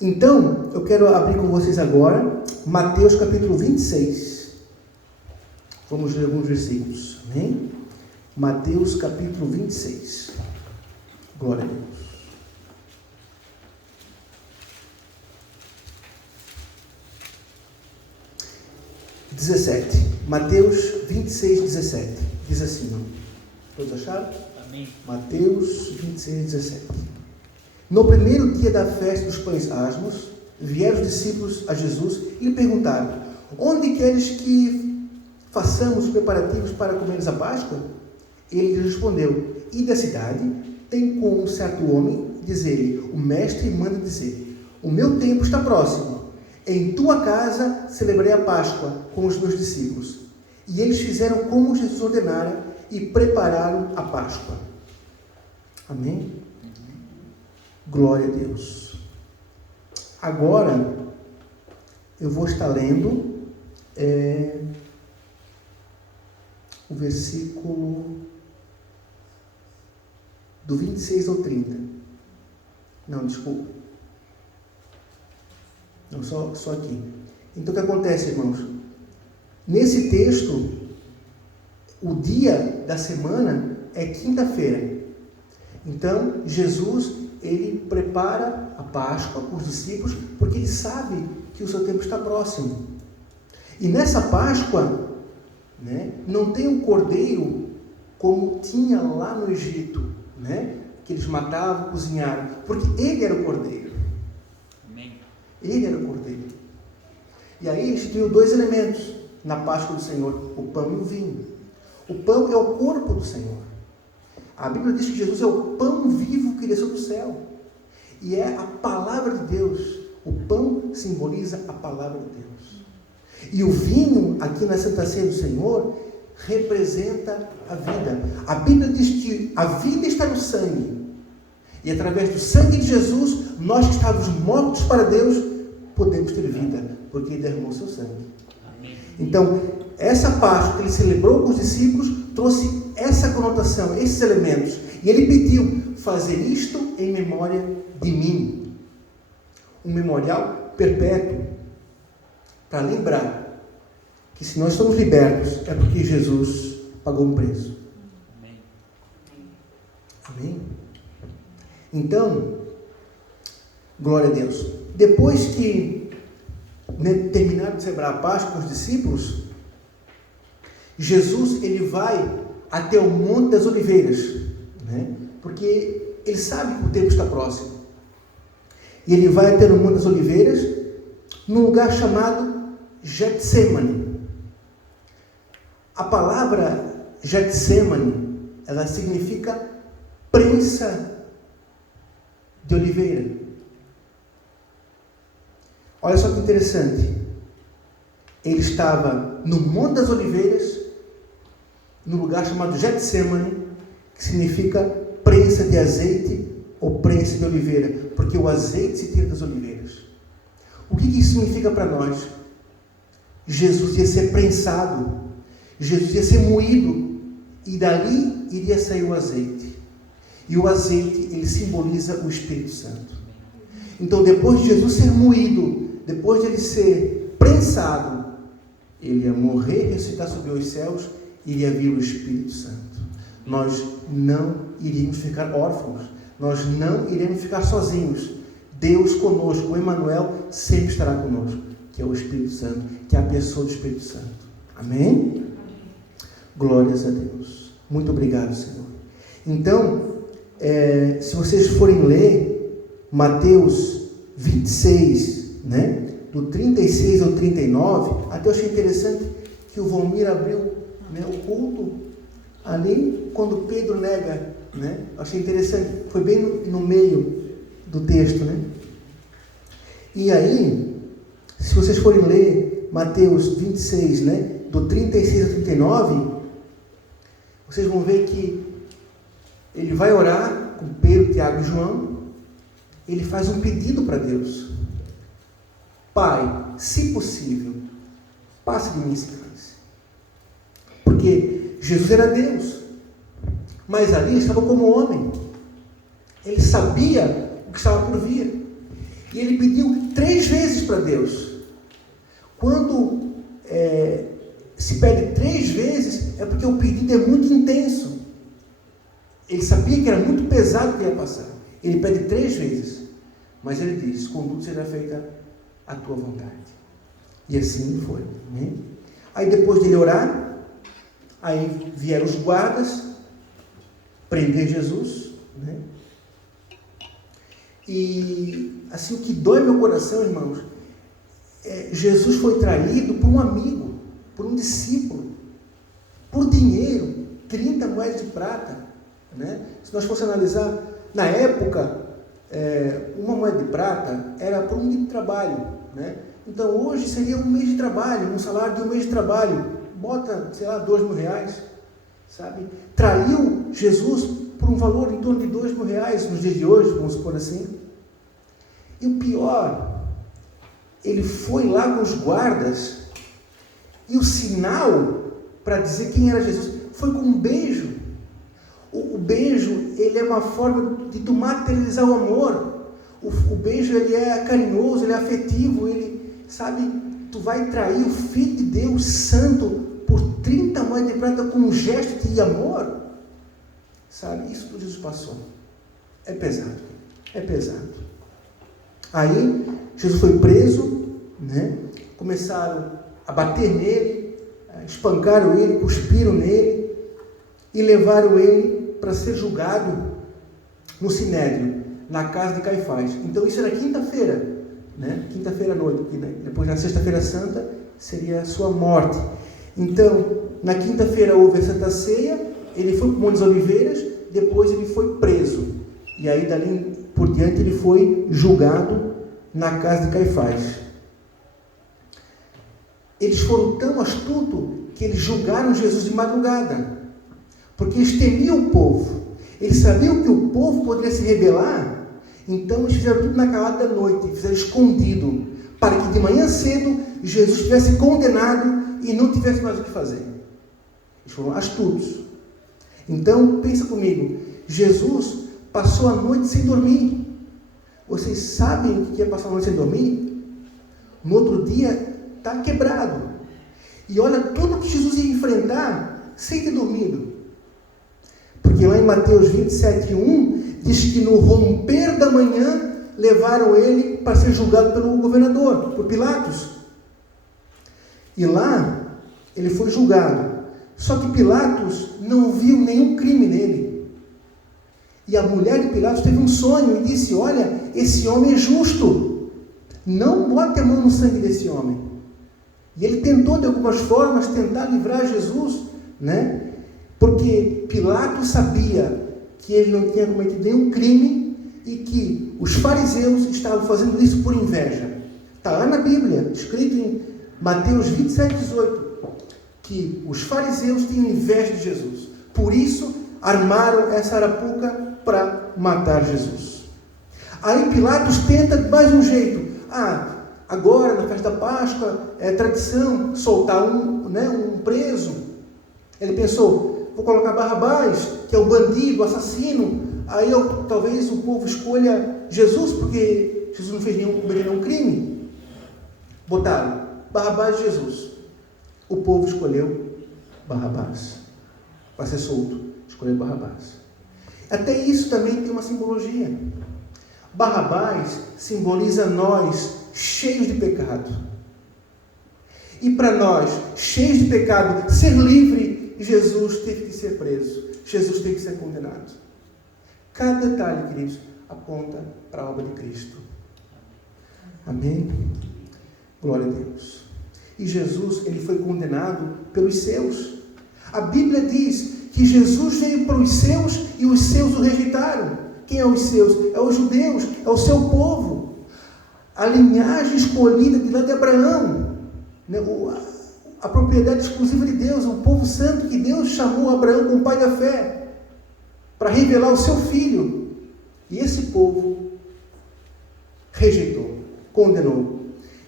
Então, eu quero abrir com vocês agora Mateus capítulo 26. Vamos ler alguns versículos. Amém? Mateus capítulo 26. Glória a Deus. Mateus 26, 17. Diz assim, não? Todos acharam? Amém. Mateus 26, 17. No primeiro dia da festa dos pães asmos, vieram os discípulos a Jesus e lhe perguntaram: onde queres que façamos os preparativos para comermos a Páscoa? Ele lhes respondeu: e da cidade tem com um certo homem, dizer-lhe: o mestre manda dizer, o meu tempo está próximo. Em tua casa celebrei a Páscoa com os meus discípulos. E eles fizeram como Jesus ordenara e prepararam a Páscoa. Amém? Glória a Deus. Agora, eu vou estar lendo o versículo do 26 ao 30. Não, desculpa. Não, só aqui. Então, o que acontece, irmãos? Nesse texto, o dia da semana é quinta-feira. Então, Jesus, ele prepara a Páscoa para os discípulos, porque ele sabe que o seu tempo está próximo. E nessa Páscoa, né, não tem um cordeiro como tinha lá no Egito, né, que eles matavam, cozinharam, porque ele era o cordeiro. Ele era o cordeiro. E aí instituiu dois elementos na Páscoa do Senhor: o pão e o vinho. O pão é o corpo do Senhor. A Bíblia diz que Jesus é o pão vivo que desceu do céu. E é a palavra de Deus. O pão simboliza a palavra de Deus. E o vinho, aqui na Santa Ceia do Senhor, representa a vida. A Bíblia diz que a vida está no sangue. E através do sangue de Jesus, nós que estávamos mortos para Deus, podemos ter vida, porque Ele derramou seu sangue. Amém. Então, essa Páscoa que Ele celebrou com os discípulos, trouxe essa conotação, esses elementos. E Ele pediu: fazer isto em memória de mim. Um memorial perpétuo, para lembrar que se nós somos libertos, é porque Jesus pagou um preço. Amém. Amém? Então, glória a Deus. Depois que terminaram de celebrar a Páscoa com os discípulos, Jesus, ele vai até o Monte das Oliveiras, né? Porque ele sabe que o tempo está próximo. E ele vai até o Monte das Oliveiras, num lugar chamado Getsemane. A palavra Getsemane, ela significa prensa de oliveira. Olha só que interessante. Ele estava no Monte das Oliveiras, no lugar chamado Getsemane, que significa prensa de azeite ou prensa de oliveira, porque o azeite se tira das oliveiras. O que isso significa para nós? Jesus ia ser prensado, Jesus ia ser moído, e dali iria sair o azeite. E o azeite, ele simboliza o Espírito Santo. Então, depois de Jesus ser moído, depois de ele ser prensado, ele ia morrer e ressuscitar sobre os céus, iria vir o Espírito Santo. Nós não iríamos ficar órfãos, nós não iremos ficar sozinhos. Deus conosco, o Emmanuel, sempre estará conosco, que é o Espírito Santo, que é a pessoa do Espírito Santo. Amém? Glórias a Deus. Muito obrigado, Senhor. Então, se vocês forem ler Mateus 26, né, do 36 ao 39, até eu achei interessante que o Valmir abriu, né, o culto ali quando Pedro nega, né? Achei interessante, foi bem no meio do texto, né? E aí, se vocês forem ler Mateus 26, né, do 36 ao 39, vocês vão ver que ele vai orar com Pedro, Tiago e João. Ele faz um pedido para Deus: Pai, se possível, passe de mim esse cálice. Porque Jesus era Deus, mas ali ele estava como homem. Ele sabia o que estava por vir. E ele pediu 3 vezes para Deus. Quando se pede 3 vezes, é porque o pedido é muito intenso. Ele sabia que era muito pesado o que ia passar. Ele pede 3 vezes. Mas ele diz: contudo seja feita a tua vontade. E assim foi. Né? Aí depois de ele orar, aí vieram os guardas prender Jesus. Né? E assim, o que dói meu coração, irmãos, Jesus foi traído por um amigo, por um discípulo, por dinheiro, 30 moedas de prata. Né? Se nós fosse analisar, na época, uma moeda de prata era por um dia de trabalho. Né? Então hoje seria um mês de trabalho, um salário de um mês de trabalho. Bota, sei lá, R$2.000, sabe? Traiu Jesus por um valor em torno de R$2.000 nos dias de hoje, vamos supor assim. E o pior, ele foi lá com os guardas, e o sinal para dizer quem era Jesus foi com um beijo. O beijo, ele é uma forma de tu materializar o amor. O beijo, ele é carinhoso, ele é afetivo, ele, sabe, tu vai trair o Filho de Deus Santo por 30 moedas de prata com um gesto de amor. Sabe, isso tudo Jesus passou. É pesado, é pesado. Aí, Jesus foi preso, né? Começaram a bater nele, espancaram ele, cuspiram nele e levaram ele para ser julgado no Sinédrio, na casa de Caifás. Então isso era quinta-feira, né? Quinta-feira à noite, né? Depois na sexta-feira santa seria a sua morte. Então, na quinta-feira houve a Santa Ceia, ele foi para o Monte das Oliveiras, depois ele foi preso. E aí dali por diante ele foi julgado na casa de Caifás. Eles foram tão astutos que eles julgaram Jesus de madrugada, porque eles temiam o povo. Eles sabiam que o povo poderia se rebelar, então eles fizeram tudo na calada da noite, fizeram escondido, para que de manhã cedo Jesus tivesse condenado e não tivesse mais o que fazer. Eles foram astutos. Então, pensa comigo, Jesus passou a noite sem dormir. Vocês sabem o que é passar a noite sem dormir? No outro dia, está quebrado. E olha tudo que Jesus ia enfrentar sem ter dormido. Porque lá em Mateus 27:1 diz que no romper da manhã levaram ele para ser julgado pelo governador, por Pilatos. E lá ele foi julgado. Só que Pilatos não viu nenhum crime nele. E a mulher de Pilatos teve um sonho e disse: olha, esse homem é justo. Não bote a mão no sangue desse homem. E ele tentou de algumas formas tentar livrar Jesus, né? Porque Pilatos sabia que ele não tinha cometido nenhum crime e que os fariseus estavam fazendo isso por inveja. Está lá na Bíblia, escrito em Mateus 27, 18, que os fariseus tinham inveja de Jesus. Por isso, armaram essa arapuca para matar Jesus. Aí Pilatos tenta de mais um jeito. Agora, na festa da Páscoa, é tradição soltar um preso. Ele pensou, vou colocar Barrabás, que é o bandido, o assassino. Aí talvez o povo escolha Jesus, porque Jesus não fez nenhum crime. Botaram Barrabás e Jesus. O povo escolheu Barrabás. Para ser solto, escolheu Barrabás. Até isso também tem uma simbologia. Barrabás simboliza nós cheios de pecado. E para nós, cheios de pecado, ser livre, Jesus teve que ser preso. Jesus teve que ser condenado. Cada detalhe, queridos, aponta para a obra de Cristo. Amém? Glória a Deus. E Jesus, ele foi condenado pelos seus. A Bíblia diz que Jesus veio para os seus e os seus o rejeitaram. Quem é os seus? É os judeus, é o seu povo. A linhagem escolhida de lá de Abraão, né? A propriedade exclusiva de Deus, o povo santo que Deus chamou Abraão como pai da fé, para revelar o seu filho. E esse povo rejeitou, condenou.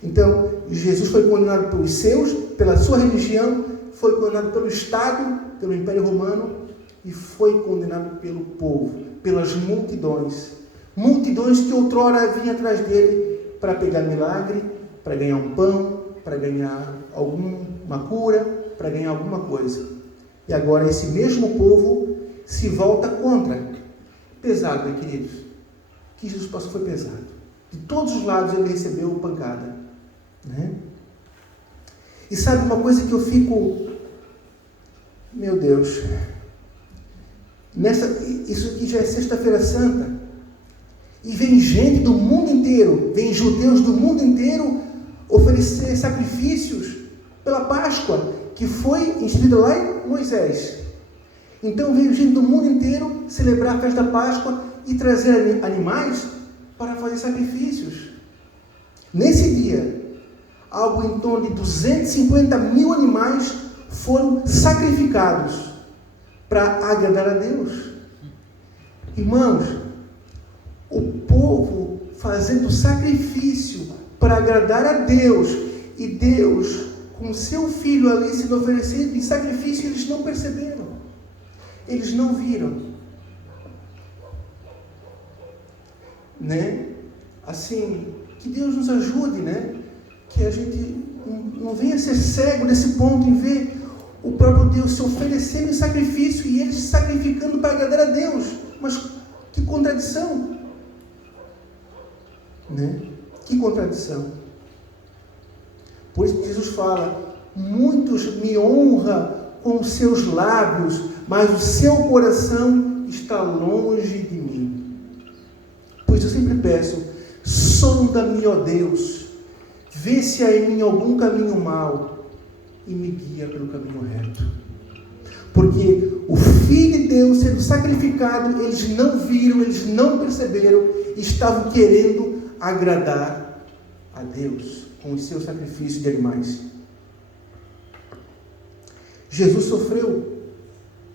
Então, Jesus foi condenado pelos seus, pela sua religião, foi condenado pelo Estado, pelo Império Romano, e foi condenado pelo povo, pelas multidões. Multidões que outrora vinham atrás dele para pegar milagre, para ganhar um pão, para ganhar uma cura, para ganhar alguma coisa. E agora esse mesmo povo se volta contra. Pesado, né, queridos? O que Jesus passou foi pesado. De todos os lados ele recebeu pancada. Né? E sabe uma coisa que eu fico... Meu Deus... Isso aqui já é Sexta-feira Santa. E vem gente do mundo inteiro, vem judeus do mundo inteiro oferecer sacrifícios pela Páscoa, que foi instituída lá em Moisés. Então veio gente do mundo inteiro celebrar a festa da Páscoa e trazer animais para fazer sacrifícios. Nesse dia, algo em torno de 250 mil animais foram sacrificados para agradar a Deus. Irmãos, o povo fazendo sacrifício para agradar a Deus, e Deus, com seu filho ali sendo oferecido em sacrifício, eles não perceberam, eles não viram, né? Assim, que Deus nos ajude, né? Que a gente não venha ser cego nesse ponto em ver o próprio Deus se oferecendo em sacrifício e eles se sacrificando para agradar a Deus. Mas que contradição, né? Que contradição. Por isso que Jesus fala: muitos me honram com os seus lábios, mas o seu coração está longe de mim. Pois eu sempre peço: sonda-me, ó Deus, vê se há em mim algum caminho mau e me guia pelo caminho reto. Porque o Filho de Deus sendo sacrificado, eles não viram, eles não perceberam, estavam querendo agradar a Deus com o seu sacrifício de animais. Jesus sofreu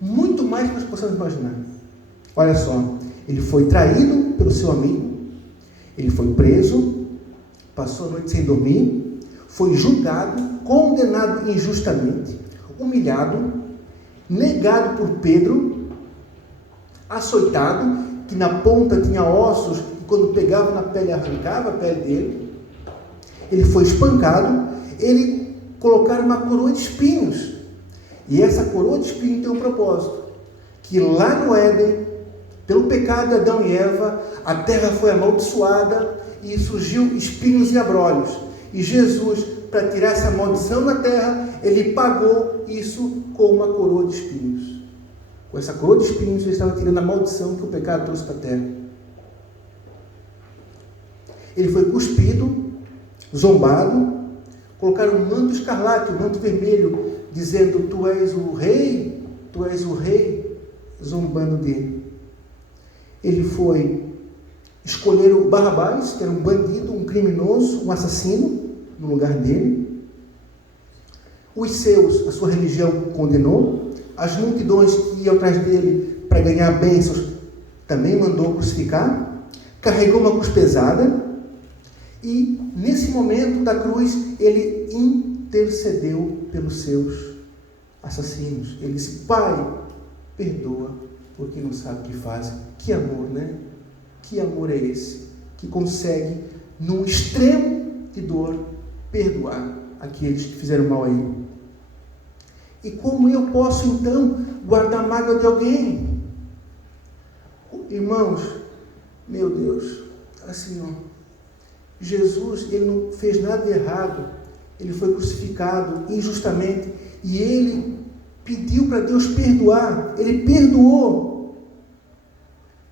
muito mais do que nós possamos imaginar. Olha só, ele foi traído pelo seu amigo, ele foi preso, passou a noite sem dormir, foi julgado, condenado injustamente, humilhado, negado por Pedro, açoitado, que na ponta tinha ossos, e quando pegava na pele, arrancava a pele dele. Ele foi espancado, ele colocaram uma coroa de espinhos. E essa coroa de espinhos tem um propósito, que lá no Éden, pelo pecado de Adão e Eva, a terra foi amaldiçoada e surgiu espinhos e abrolhos. E Jesus, para tirar essa maldição na terra, ele pagou isso com uma coroa de espinhos. Com essa coroa de espinhos, ele estava tirando a maldição que o pecado trouxe para a terra. Ele foi cuspido, zombado, colocaram um manto escarlate, um manto vermelho, dizendo: tu és o rei, zombando dele. ele foi escolher o Barrabás, que era um bandido, um criminoso, um assassino, no lugar dele. Os seus, a sua religião condenou. As multidões que iam atrás dele para ganhar bênçãos também mandou crucificar. Carregou uma cruz pesada. E nesse momento da cruz, ele intercedeu pelos seus assassinos. Ele disse: Pai, perdoa, porque não sabe o que fazem. Que amor, né? Que amor é esse? Que consegue, num extremo de dor, perdoar aqueles que fizeram mal a ele. E como eu posso, então, guardar mágoa de alguém? Irmãos, meu Deus, assim, ó, Jesus, ele não fez nada de errado. Ele foi crucificado injustamente e ele pediu para Deus perdoar. Ele perdoou.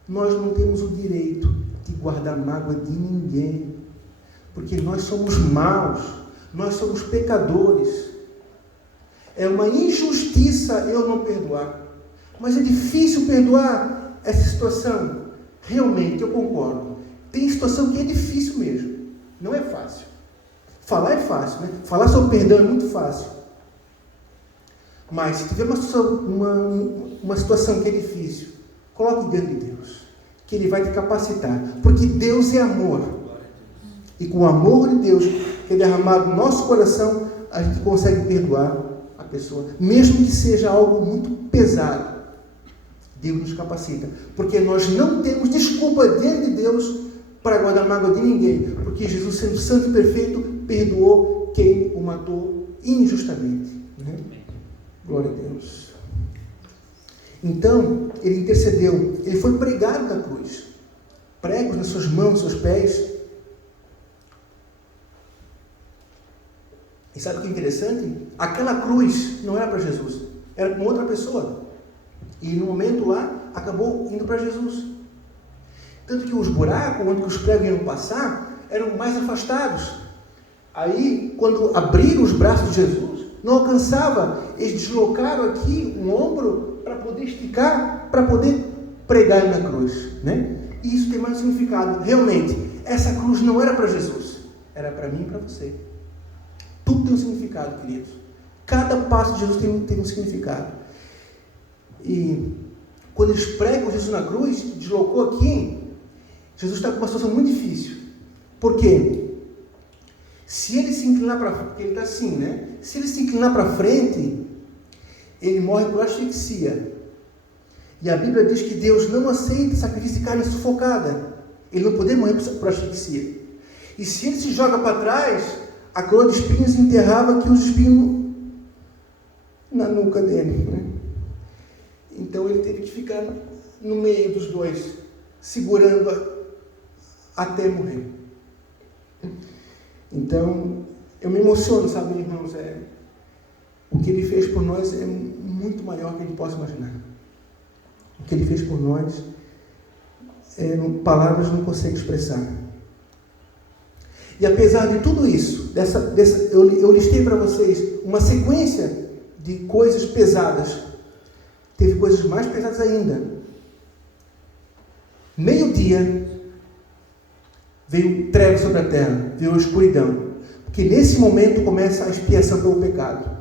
Nós não temos o direito de guardar mágoa de ninguém, porque nós somos maus, nós somos pecadores. É uma injustiça eu não perdoar. Mas é difícil perdoar essa situação. Realmente, eu concordo. Tem situação que é difícil mesmo. Não é fácil. Falar é fácil, né? Falar sobre perdão é muito fácil. Mas se tiver uma situação que é difícil, coloque diante de Deus, que Ele vai te capacitar. Porque Deus é amor. E com o amor de Deus que é derramado no nosso coração, a gente consegue perdoar a pessoa. Mesmo que seja algo muito pesado, Deus nos capacita. Porque nós não temos desculpa diante de Deus para guardar mágoa de ninguém. Porque Jesus, sendo santo e perfeito, perdoou quem o matou injustamente. Né? Glória a Deus. Então, ele intercedeu. Ele foi pregado na cruz. Pregos nas suas mãos, nos seus pés. E sabe o que é interessante? Aquela cruz não era para Jesus. Era para outra pessoa. E no momento lá, acabou indo para Jesus. Tanto que os buracos onde os pregos iam passar eram mais afastados. Aí, quando abriram os braços de Jesus, não alcançava. Eles deslocaram aqui um ombro para poder esticar, para poder pregar na cruz. Né? E isso tem mais significado. Realmente, essa cruz não era para Jesus. Era para mim e para você. Tudo tem um significado, queridos. Cada passo de Jesus tem um significado. E quando eles pregam Jesus na cruz, deslocou aqui, Jesus está com uma situação muito difícil. Por quê? Se ele se inclinar para frente, porque ele está assim, né? Se ele se inclinar para frente, ele morre por asfixia. E a Bíblia diz que Deus não aceita sacrifício de carne sufocada. Ele não poderia morrer por asfixia. E se ele se joga para trás, a coroa de espinhos enterrava aqui os espinhos na nuca dele. Né? Então ele teve que ficar no meio dos dois, segurando até morrer. Então, eu me emociono, sabe, irmãos? O que ele fez por nós é muito maior do que a gente possa imaginar. O que ele fez por nós, palavras não conseguem expressar. E apesar de tudo isso, eu listei para vocês uma sequência de coisas pesadas. Teve coisas mais pesadas ainda. Meio-dia, veio trevas sobre a terra, veio a escuridão. Porque nesse momento começa a expiação pelo pecado.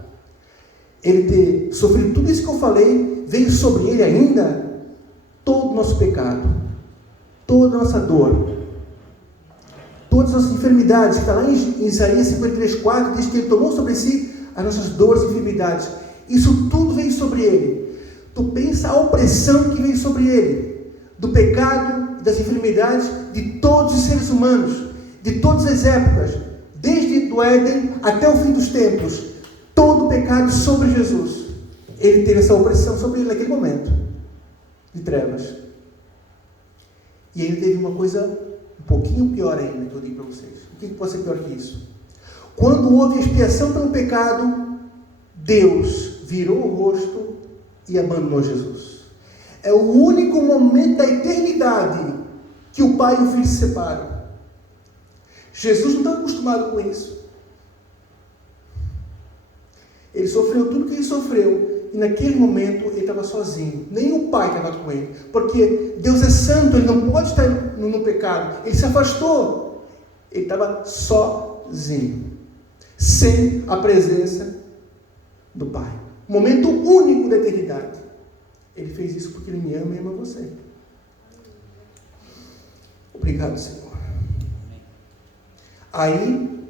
Ele ter sofrido tudo isso que eu falei, veio sobre ele ainda todo o nosso pecado, toda a nossa dor, todas as nossas enfermidades. Está lá em Isaías 53:4, diz que ele tomou sobre si as nossas dores e enfermidades. Isso tudo veio sobre ele. Tu pensa a opressão que veio sobre ele, do pecado, das enfermidades de todos os seres humanos, de todas as épocas, desde o Éden até o fim dos tempos, todo o pecado sobre Jesus. Ele teve essa opressão sobre ele naquele momento de trevas. E ele teve uma coisa um pouquinho pior ainda, que eu digo para vocês. O que pode ser pior que isso? Quando houve expiação pelo pecado, Deus virou o rosto e abandonou Jesus. É o único momento da eternidade que o Pai e o Filho se separam. Jesus não está acostumado com isso. Ele sofreu tudo que ele sofreu. e naquele momento ele estava sozinho. Nem o pai estava com ele. Porque Deus é santo, ele não pode estar no pecado. Ele se afastou. Ele estava sozinho. Sem a presença do Pai. Um momento único da eternidade. Ele fez isso porque Ele me ama e ama você. Obrigado, Senhor. Aí,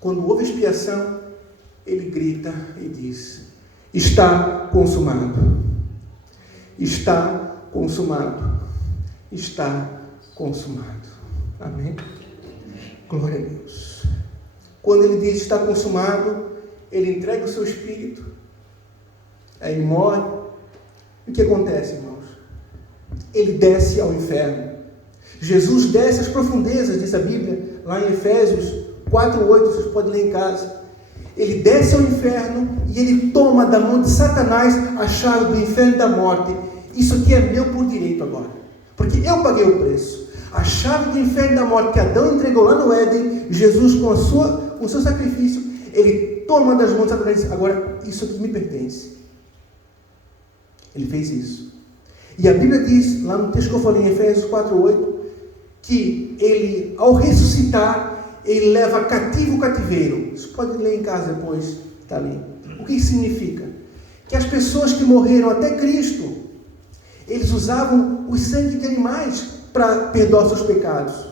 quando houve expiação, Ele grita e diz: está consumado. Está consumado. Está consumado. Amém? Glória a Deus. Quando Ele diz está consumado, Ele entrega o seu espírito, aí Ele morre. E o que acontece, irmãos? Ele desce ao inferno. Jesus desce às profundezas, diz a Bíblia, lá em Efésios 4:8, vocês podem ler em casa. Ele desce ao inferno e Ele toma da mão de Satanás a chave do inferno e da morte. Isso aqui é meu por direito agora, porque eu paguei o preço. A chave do inferno e da morte que Adão entregou lá no Éden, Jesus com o seu sacrifício, Ele toma das mãos de Satanás e diz: agora isso aqui me pertence. Ele fez isso. E a Bíblia diz, lá no texto que eu falei em Efésios 4:8, que Ele, ao ressuscitar, Ele leva cativo o cativeiro. Isso pode ler em casa depois, está ali. O que isso significa? Que as pessoas que morreram até Cristo, eles usavam o sangue de animais para perdoar seus pecados.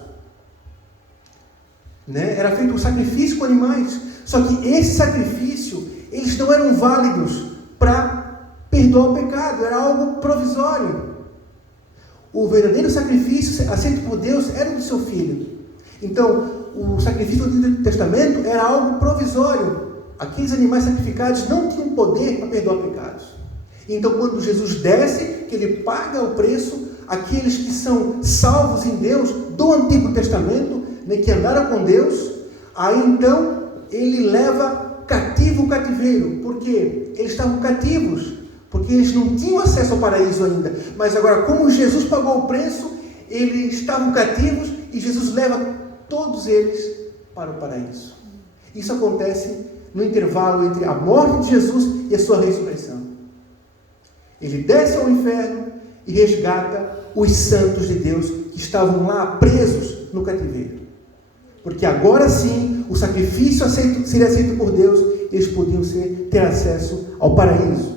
Era feito um sacrifício com animais. Só que esse sacrifício, eles não eram válidos para perdoar o pecado. Era algo provisório. O verdadeiro sacrifício aceito por Deus era o do seu filho. Então, o sacrifício do Antigo Testamento era algo provisório. Aqueles animais sacrificados não tinham poder para perdoar pecados. Então, quando Jesus desce, que Ele paga o preço, aqueles que são salvos em Deus do Antigo Testamento, que andaram com Deus, aí então Ele leva cativo o cativeiro. Por quê? Eles estavam cativos, porque eles não tinham acesso ao paraíso ainda. Mas agora, como Jesus pagou o preço, eles estavam cativos e Jesus leva todos eles para o paraíso. Isso acontece no intervalo entre a morte de Jesus e a sua ressurreição. Ele desce ao inferno e resgata os santos de Deus que estavam lá presos no cativeiro. Porque agora sim, o sacrifício seria aceito por Deus, eles podiam ter acesso ao paraíso.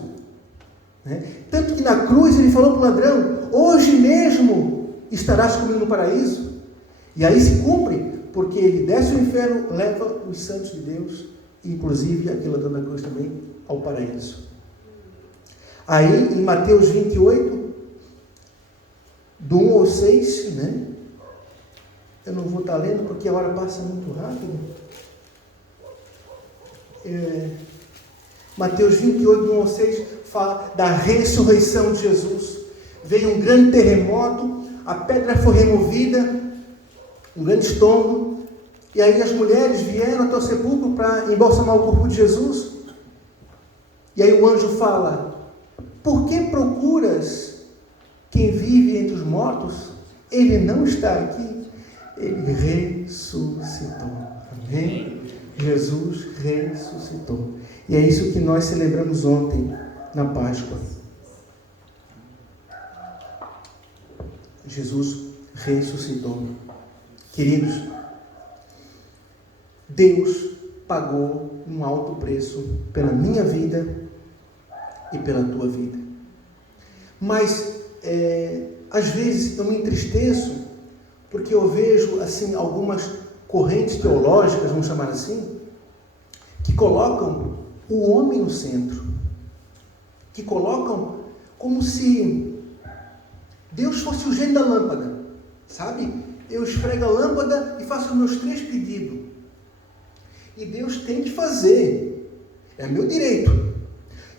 Tanto que na cruz ele falou para o ladrão: hoje mesmo estarás comigo no paraíso. E aí se cumpre, porque ele desce ao inferno, leva os santos de Deus, inclusive aquele ladrão da cruz também, ao paraíso. Aí em Mateus 28, do 1 ao 6, eu não vou estar lendo porque a hora passa muito rápido. Mateus 28, do 1 ao 6, fala da ressurreição de Jesus. Veio um grande terremoto, a pedra foi removida, um grande estrondo, e aí as mulheres vieram até o sepulcro para embalsamar o corpo de Jesus. E aí o anjo fala: por que procuras quem vive entre os mortos? Ele não está aqui. Ele ressuscitou. Amém? Jesus ressuscitou. E é isso que nós celebramos ontem, na Páscoa. Jesus ressuscitou. Queridos, Deus pagou um alto preço pela minha vida e pela tua vida. Mas, às vezes, eu me entristeço porque eu vejo, assim, algumas correntes teológicas, vamos chamar assim, que colocam o homem no centro. Que colocam como se Deus fosse o gênio da lâmpada. Sabe? Eu esfrego a lâmpada e faço os meus 3 pedidos. E Deus tem que fazer. É meu direito.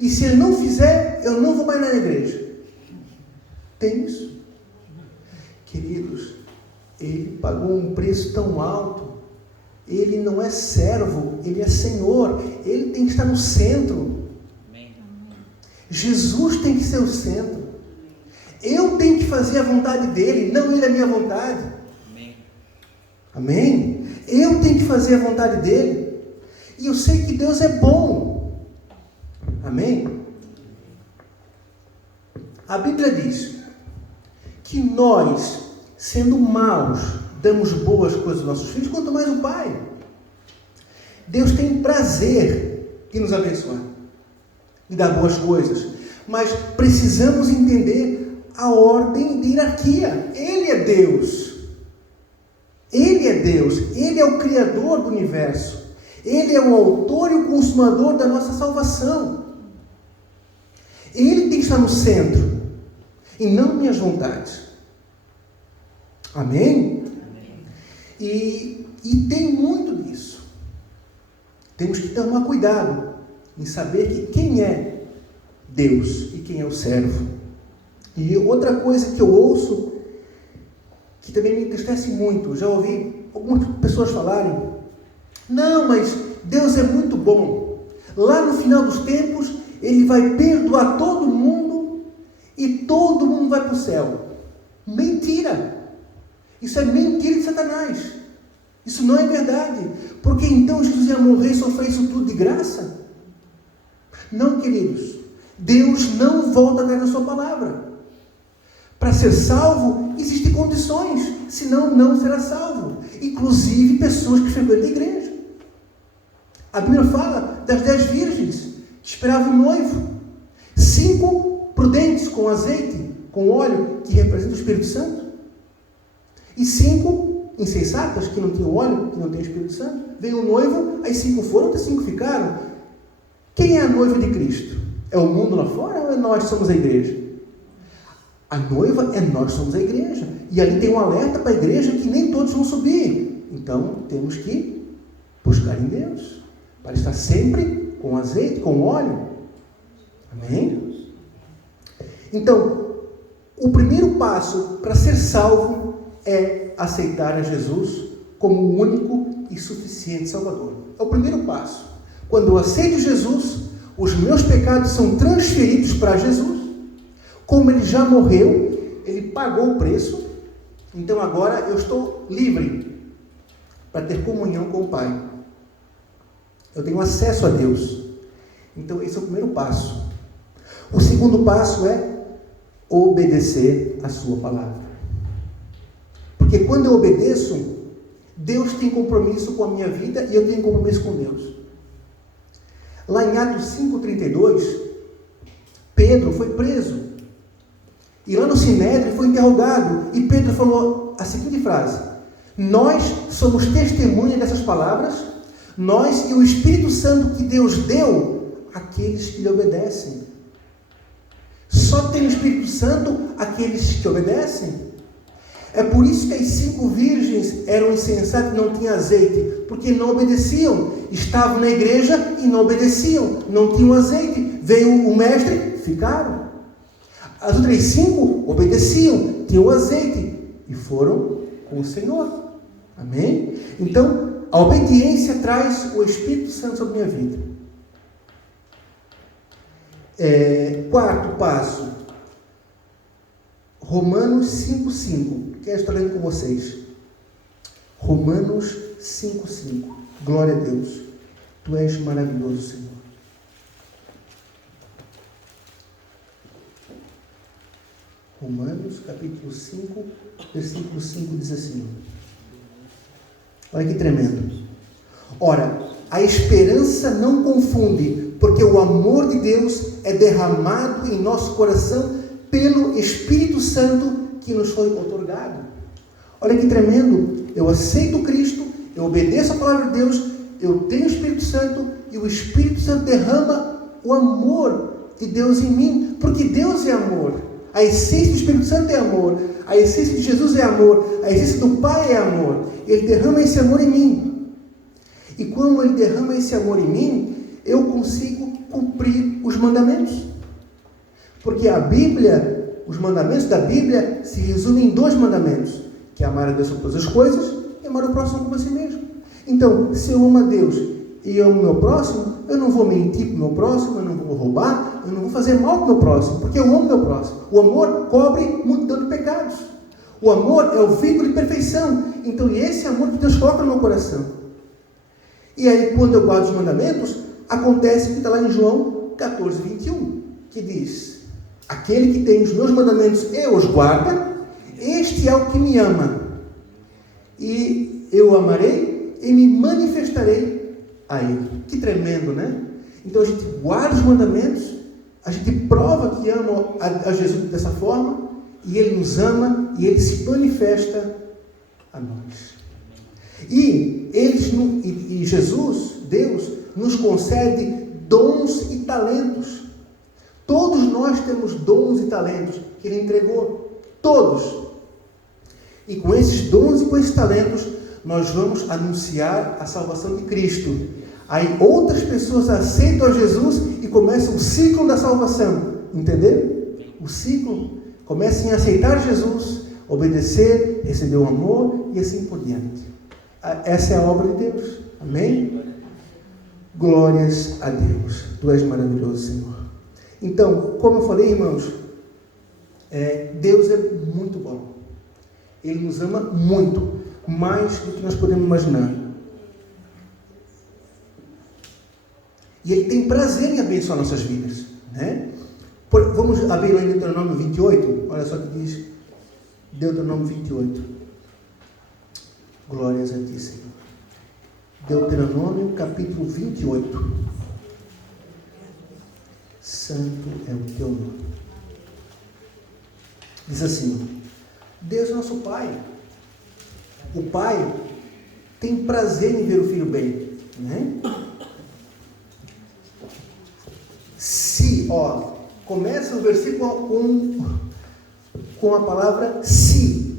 E se Ele não fizer, eu não vou mais na igreja. Tem isso? Queridos, Ele pagou um preço tão alto. Ele não é servo, Ele é Senhor. Ele tem que estar no centro. Amém. Jesus tem que ser o centro. Eu tenho que fazer a vontade dEle, não Ele a minha vontade. Amém. Amém? Eu tenho que fazer a vontade dEle. E eu sei que Deus é bom. Amém? A Bíblia diz que nós, sendo maus, damos boas coisas aos nossos filhos, quanto mais o Pai. Deus tem prazer em nos abençoar, em dar boas coisas, mas precisamos entender a ordem de hierarquia. Ele é Deus. Ele é Deus. Ele é o Criador do universo. Ele é o autor e o consumador da nossa salvação. Ele tem que estar no centro, e não minhas vontades. Amém? E tem muito disso. Temos que tomar cuidado em saber que quem é Deus e quem é o servo. E outra coisa que eu ouço, que também me entristece muito, já ouvi algumas pessoas falarem: não, mas Deus é muito bom. Lá no final dos tempos, Ele vai perdoar todo mundo e todo mundo vai para o céu. Mentira! Isso é mentira de Satanás. Isso não é verdade. Porque então Jesus ia morrer e sofrer isso tudo de graça? Não, queridos. Deus não volta atrás da sua palavra. Para ser salvo, existem condições. Senão, não será salvo. Inclusive, pessoas que frequentam a igreja. A Bíblia fala das 10 virgens que esperavam o noivo. 5 prudentes com azeite, com óleo, que representam o Espírito Santo. E 5 insensatas, que não tinham óleo, que não tinham Espírito Santo. Veio o noivo, as 5 foram, outras 5 ficaram. Quem é a noiva de Cristo? É o mundo lá fora ou é nós que somos a igreja? A noiva é nós que somos a igreja. E ali tem um alerta para a igreja que nem todos vão subir. Então, temos que buscar em Deus, para estar sempre com azeite, com óleo. Amém? Então, o primeiro passo para ser salvo é aceitar a Jesus como o único e suficiente Salvador. É o primeiro passo. Quando eu aceito Jesus, os meus pecados são transferidos para Jesus. Como Ele já morreu, Ele pagou o preço, então agora eu estou livre para ter comunhão com o Pai. Eu tenho acesso a Deus. Então esse é o primeiro passo. O segundo passo é obedecer a sua palavra. Porque quando eu obedeço, Deus tem compromisso com a minha vida e eu tenho compromisso com Deus. Lá em Atos 5,32, Pedro foi preso. E lá no Sinédrio foi interrogado. E Pedro falou a seguinte frase: nós somos testemunhas dessas palavras, nós e o Espírito Santo que Deus deu àqueles que lhe obedecem. Só tem o Espírito Santo aqueles que obedecem. É por isso que as 5 virgens eram insensatas e não tinham azeite, porque não obedeciam. Estavam na igreja e não obedeciam, não tinham azeite. Veio o mestre, ficaram. As outras 5 obedeciam, tinham azeite e foram com o Senhor. Amém? Então, a obediência traz o Espírito Santo sobre a minha vida. Quarto passo, Romanos 5,5. Quero estar lendo com vocês. Romanos 5,5. Glória a Deus. Tu és maravilhoso, Senhor. Romanos capítulo 5, versículo 5 diz assim. Olha que tremendo. Ora, a esperança não confunde, porque o amor de Deus é derramado em nosso coração pelo Espírito Santo que nos foi outorgado. Olha que tremendo. Eu aceito Cristo, eu obedeço a palavra de Deus, eu tenho o Espírito Santo e o Espírito Santo derrama o amor de Deus em mim, porque Deus é amor. A essência do Espírito Santo é amor, a essência de Jesus é amor, a essência do Pai é amor. Ele derrama esse amor em mim. E quando Ele derrama esse amor em mim, eu consigo cumprir os mandamentos. Porque a Bíblia, os mandamentos da Bíblia se resumem em 2 mandamentos, que é amar a Deus sobre todas as coisas e amar o próximo como a si mesmo. Então, se eu amo a Deus e amo o meu próximo, eu não vou mentir para o meu próximo, eu não vou roubar, eu não vou fazer mal para o meu próximo, porque eu amo o meu próximo. O amor cobre multidão de pecados. O amor é o vínculo de perfeição. Então, esse amor que Deus coloca no meu coração. E aí, quando eu guardo os mandamentos, acontece o que está lá em João 14, 21, que diz: Aquele que tem os meus mandamentos e os guarda, este é o que me ama. E eu o amarei e me manifestarei a ele. Que tremendo, né? Então a gente guarda os mandamentos, a gente prova que ama a Jesus dessa forma, e ele nos ama e ele se manifesta a nós. E Jesus, Deus, nos concede dons e talentos. Todos nós temos dons e talentos que Ele entregou. Todos. E com esses dons e com esses talentos, nós vamos anunciar a salvação de Cristo. Aí outras pessoas aceitam a Jesus e começa o ciclo da salvação. Entenderam? O ciclo. Comecem a aceitar Jesus, obedecer, receber o amor e assim por diante. Essa é a obra de Deus. Amém? Glórias a Deus. Tu és maravilhoso, Senhor. Então, como eu falei, irmãos, Deus é muito bom. Ele nos ama muito, mais do que nós podemos imaginar. E Ele tem prazer em abençoar nossas vidas, né? Vamos abrir lá em Deuteronômio 28. Olha só o que diz Deuteronômio 28. Glórias a Ti, Senhor. Deuteronômio capítulo 28. Santo é o Teu nome. Diz assim: Deus é nosso Pai. O Pai tem prazer em ver o filho bem, né? Começa o versículo com a palavra se,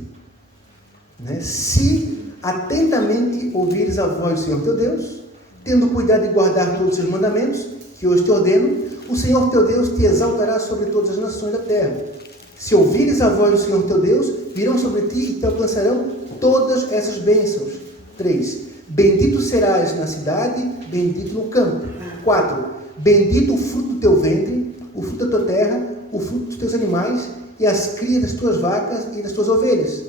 né? Se atentamente ouvires a voz do Senhor teu Deus, tendo cuidado de guardar todos os seus mandamentos, que hoje te ordeno, o Senhor teu Deus te exaltará sobre todas as nações da terra. Se ouvires a voz do Senhor teu Deus, virão sobre ti e te alcançarão todas essas bênçãos. 3. Bendito serás na cidade, bendito no campo. 4. Bendito o fruto do teu ventre, o fruto da tua terra, o fruto dos teus animais e as crias das tuas vacas e das tuas ovelhas.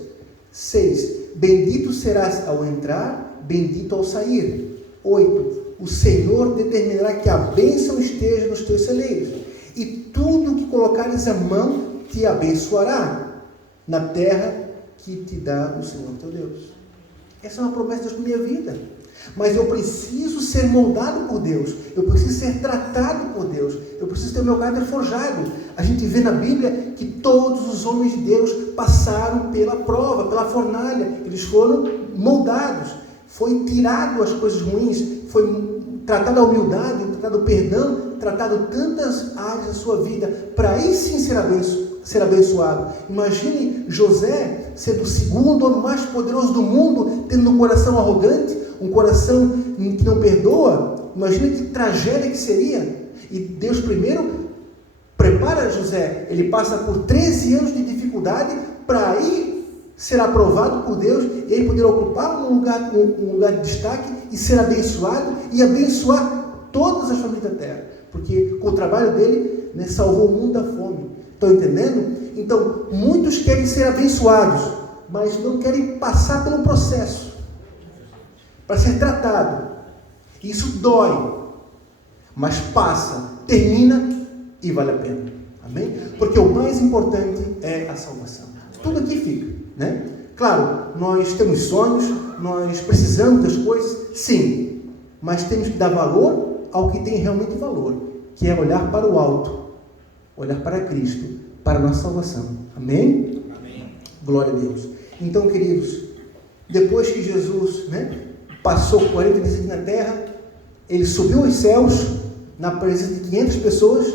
6. Bendito serás ao entrar, bendito ao sair. 8. O Senhor determinará que a bênção esteja nos teus celeiros, e tudo que colocares a mão te abençoará na terra que te dá o Senhor teu Deus. Essa é uma promessa de Deus para a minha vida. Mas eu preciso ser moldado por Deus. Eu preciso ser tratado por Deus. Eu preciso ter o meu caráter forjado. A gente vê na Bíblia que todos os homens de Deus passaram pela prova, pela fornalha. Eles foram moldados. Foi tirado as coisas ruins. Foi tratado a humildade, tratado o perdão, tratado tantas áreas da sua vida, para aí sim ser abençoado. Imagine José sendo o segundo homem mais poderoso do mundo, tendo um coração arrogante, um coração que não perdoa. Imagina que tragédia que seria. E Deus primeiro prepara José. Ele passa por 13 anos de dificuldade para aí ser aprovado por Deus e ele poder ocupar um lugar de destaque e ser abençoado e abençoar todas as famílias da terra. Porque com o trabalho dele, né, salvou o mundo da fome. Estão entendendo? Então, muitos querem ser abençoados, mas não querem passar pelo processo para ser tratado. Isso dói, mas passa, termina e vale a pena. Amém? Porque o mais importante é a salvação. Tudo aqui fica, né? Claro, nós temos sonhos, nós precisamos das coisas, sim, mas temos que dar valor ao que tem realmente valor, que é olhar para o alto, olhar para Cristo, para a nossa salvação. Amém? Amém. Glória a Deus. Então, queridos, depois que Jesus, né, passou 40 dias aqui na terra, ele subiu aos céus, na presença de 500 pessoas,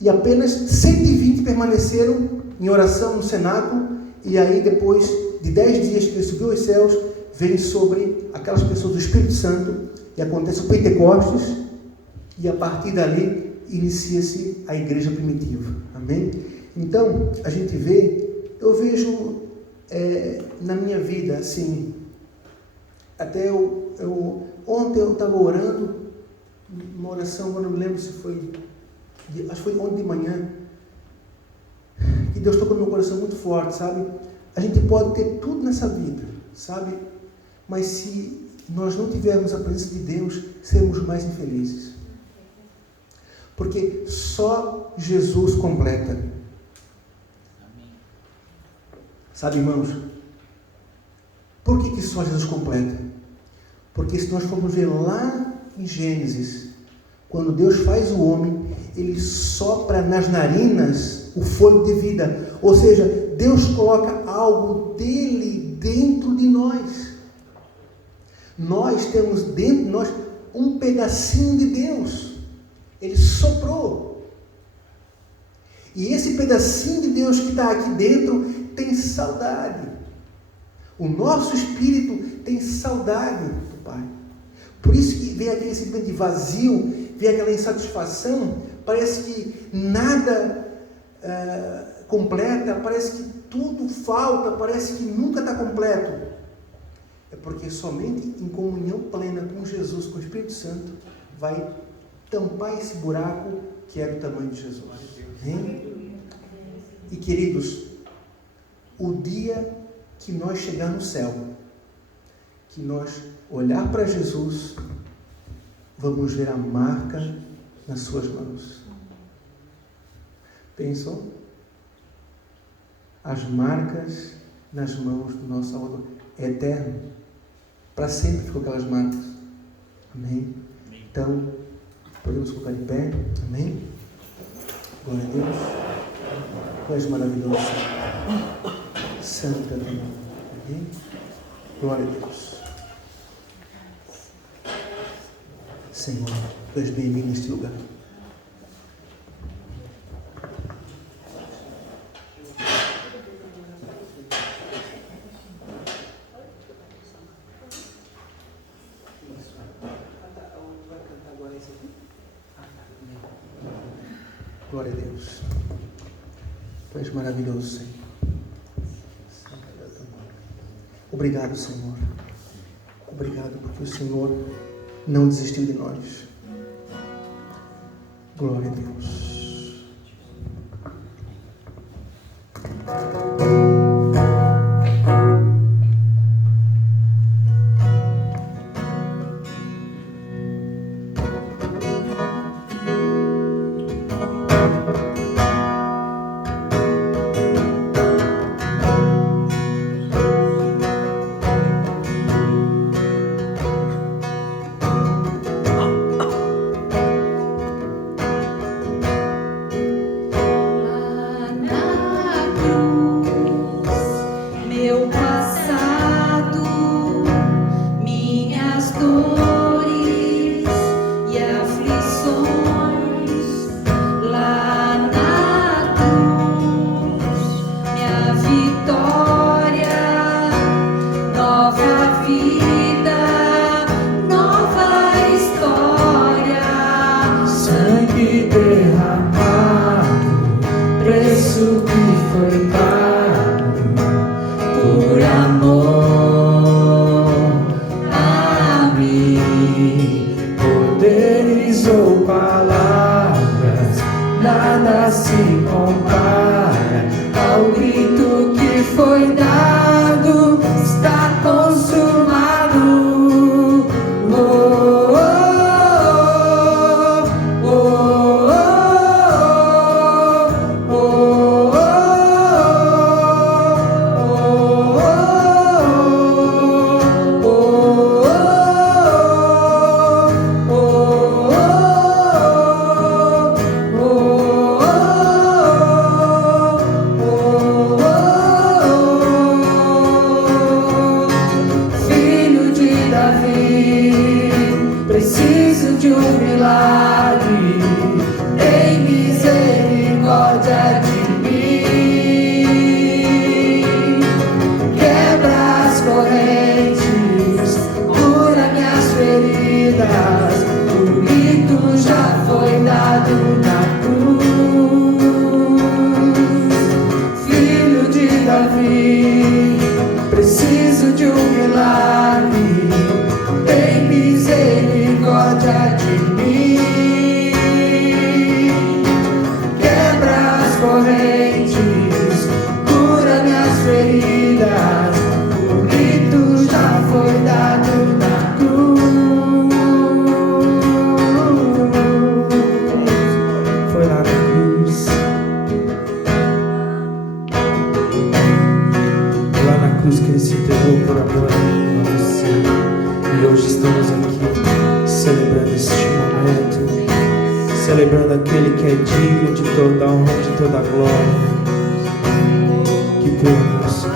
e apenas 120 permaneceram em oração no cenáculo, e aí depois de 10 dias que ele subiu aos céus, vem sobre aquelas pessoas o Espírito Santo, e acontece o Pentecostes, e a partir dali inicia-se a igreja primitiva. Amém? Então, a gente vê, eu vejo na minha vida, assim, até ontem eu estava orando, uma oração, eu não me lembro se foi, acho que foi ontem de manhã, que Deus tocou no meu coração muito forte, sabe? A gente pode ter tudo nessa vida, sabe? Mas se nós não tivermos a presença de Deus, seremos mais infelizes. Porque só Jesus completa. Sabe, irmãos, por que só Jesus completa? Porque se nós formos ver lá em Gênesis, quando Deus faz o homem, Ele sopra nas narinas o fôlego de vida. Ou seja, Deus coloca algo dele dentro de nós. Nós temos dentro de nós um pedacinho de Deus. Ele soprou. E esse pedacinho de Deus que está aqui dentro tem saudade. O nosso espírito tem saudade do Pai. Por isso que vem aquele sentimento de vazio, vem aquela insatisfação, parece que nada completa, parece que tudo falta, parece que nunca está completo. É porque somente em comunhão plena com Jesus, com o Espírito Santo, vai tampar esse buraco que era o tamanho de Jesus. Hein? E queridos, o dia que nós chegar no céu, que nós olhar para Jesus, vamos ver a marca nas suas mãos. Pensou? As marcas nas mãos do nosso Salvador. É eterno. Para sempre ficam aquelas marcas. Amém? Então, podemos colocar de pé. Amém? Glória a Deus. Tu és maravilhoso. Santo é teu nome. Amém? Glória a Deus. Senhor, tu és bem-vindo neste lugar. Glória a Deus. Tu és maravilhoso, Senhor. Obrigado, Senhor. Obrigado porque o Senhor não desistiu de nós. Glória a Deus. Foi lá na cruz. glória, que teu amor se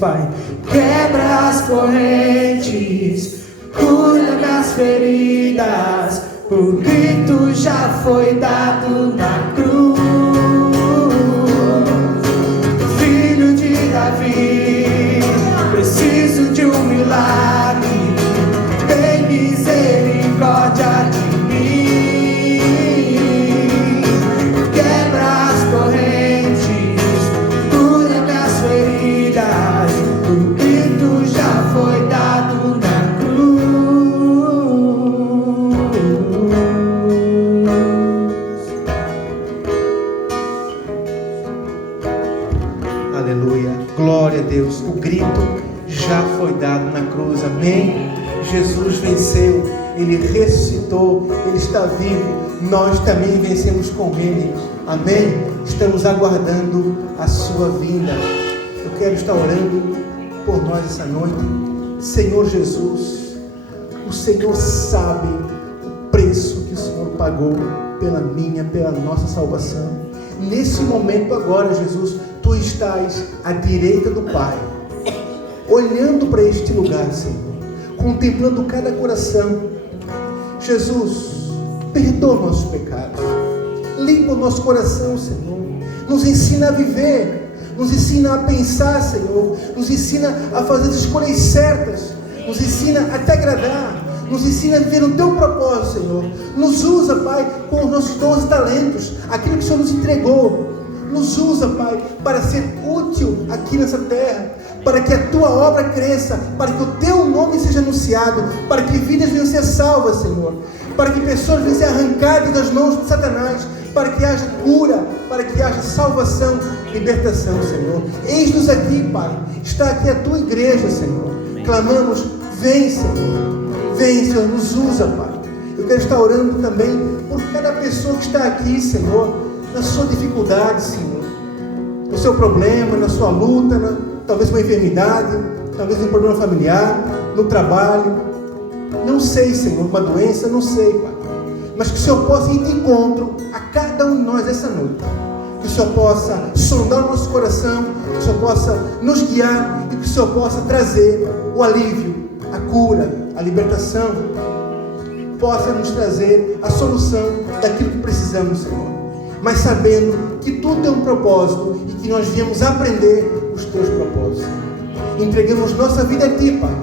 Pai, quebra as correntes, cura minhas feridas, o grito já foi dado na cruz. Filho de Davi, preciso de um milagre, tem misericórdia de mim. Quebra as correntes, cura minhas feridas, o grito já foi dado na cruz. Aleluia, glória a Deus. O grito já foi dado na cruz, amém? Jesus venceu, Ele ressuscitou, Ele está vivo, nós também vencemos com Ele, amém? Estamos aguardando a sua vinda. Eu quero estar orando por nós essa noite. Senhor Jesus, o Senhor sabe o preço que o Senhor pagou pela minha, pela nossa salvação. Nesse momento agora, Jesus, Tu estás à direita do Pai, olhando para este lugar, Senhor, contemplando cada coração. Jesus, perdoa nossos pecados, limpa o nosso coração, Senhor, nos ensina a viver, nos ensina a pensar, Senhor, nos ensina a fazer as escolhas certas, nos ensina a Te agradar, nos ensina a viver o Teu propósito, Senhor. Nos usa, Pai, com os nossos dons e talentos, aquilo que o Senhor nos entregou. Nos usa, Pai, para ser útil aqui nessa terra, para que a Tua obra cresça, para que o Teu nome seja anunciado, para que vidas venham ser salvas, Senhor, para que pessoas venham ser arrancadas das mãos de Satanás, para que haja cura, para que haja salvação, libertação, Senhor. Eis-nos aqui, Pai, está aqui a Tua igreja, Senhor. Clamamos, vem, Senhor, vem, Senhor, nos usa, Pai. Eu quero estar orando também por cada pessoa que está aqui, Senhor, na sua dificuldade, Senhor, no seu problema, na sua luta, talvez uma enfermidade, talvez um problema familiar, no trabalho, não sei, Senhor, uma doença, não sei, Pai, mas que o Senhor possa ir de encontro a cada um de nós essa noite, que o Senhor possa sondar o nosso coração, que o Senhor possa nos guiar e que o Senhor possa trazer o alívio, a cura, a libertação. possa nos trazer a solução daquilo que precisamos, Senhor. Mas sabendo que tudo tem um propósito e que nós viemos aprender os teus propósitos. Entregamos nossa vida a Ti, Pai,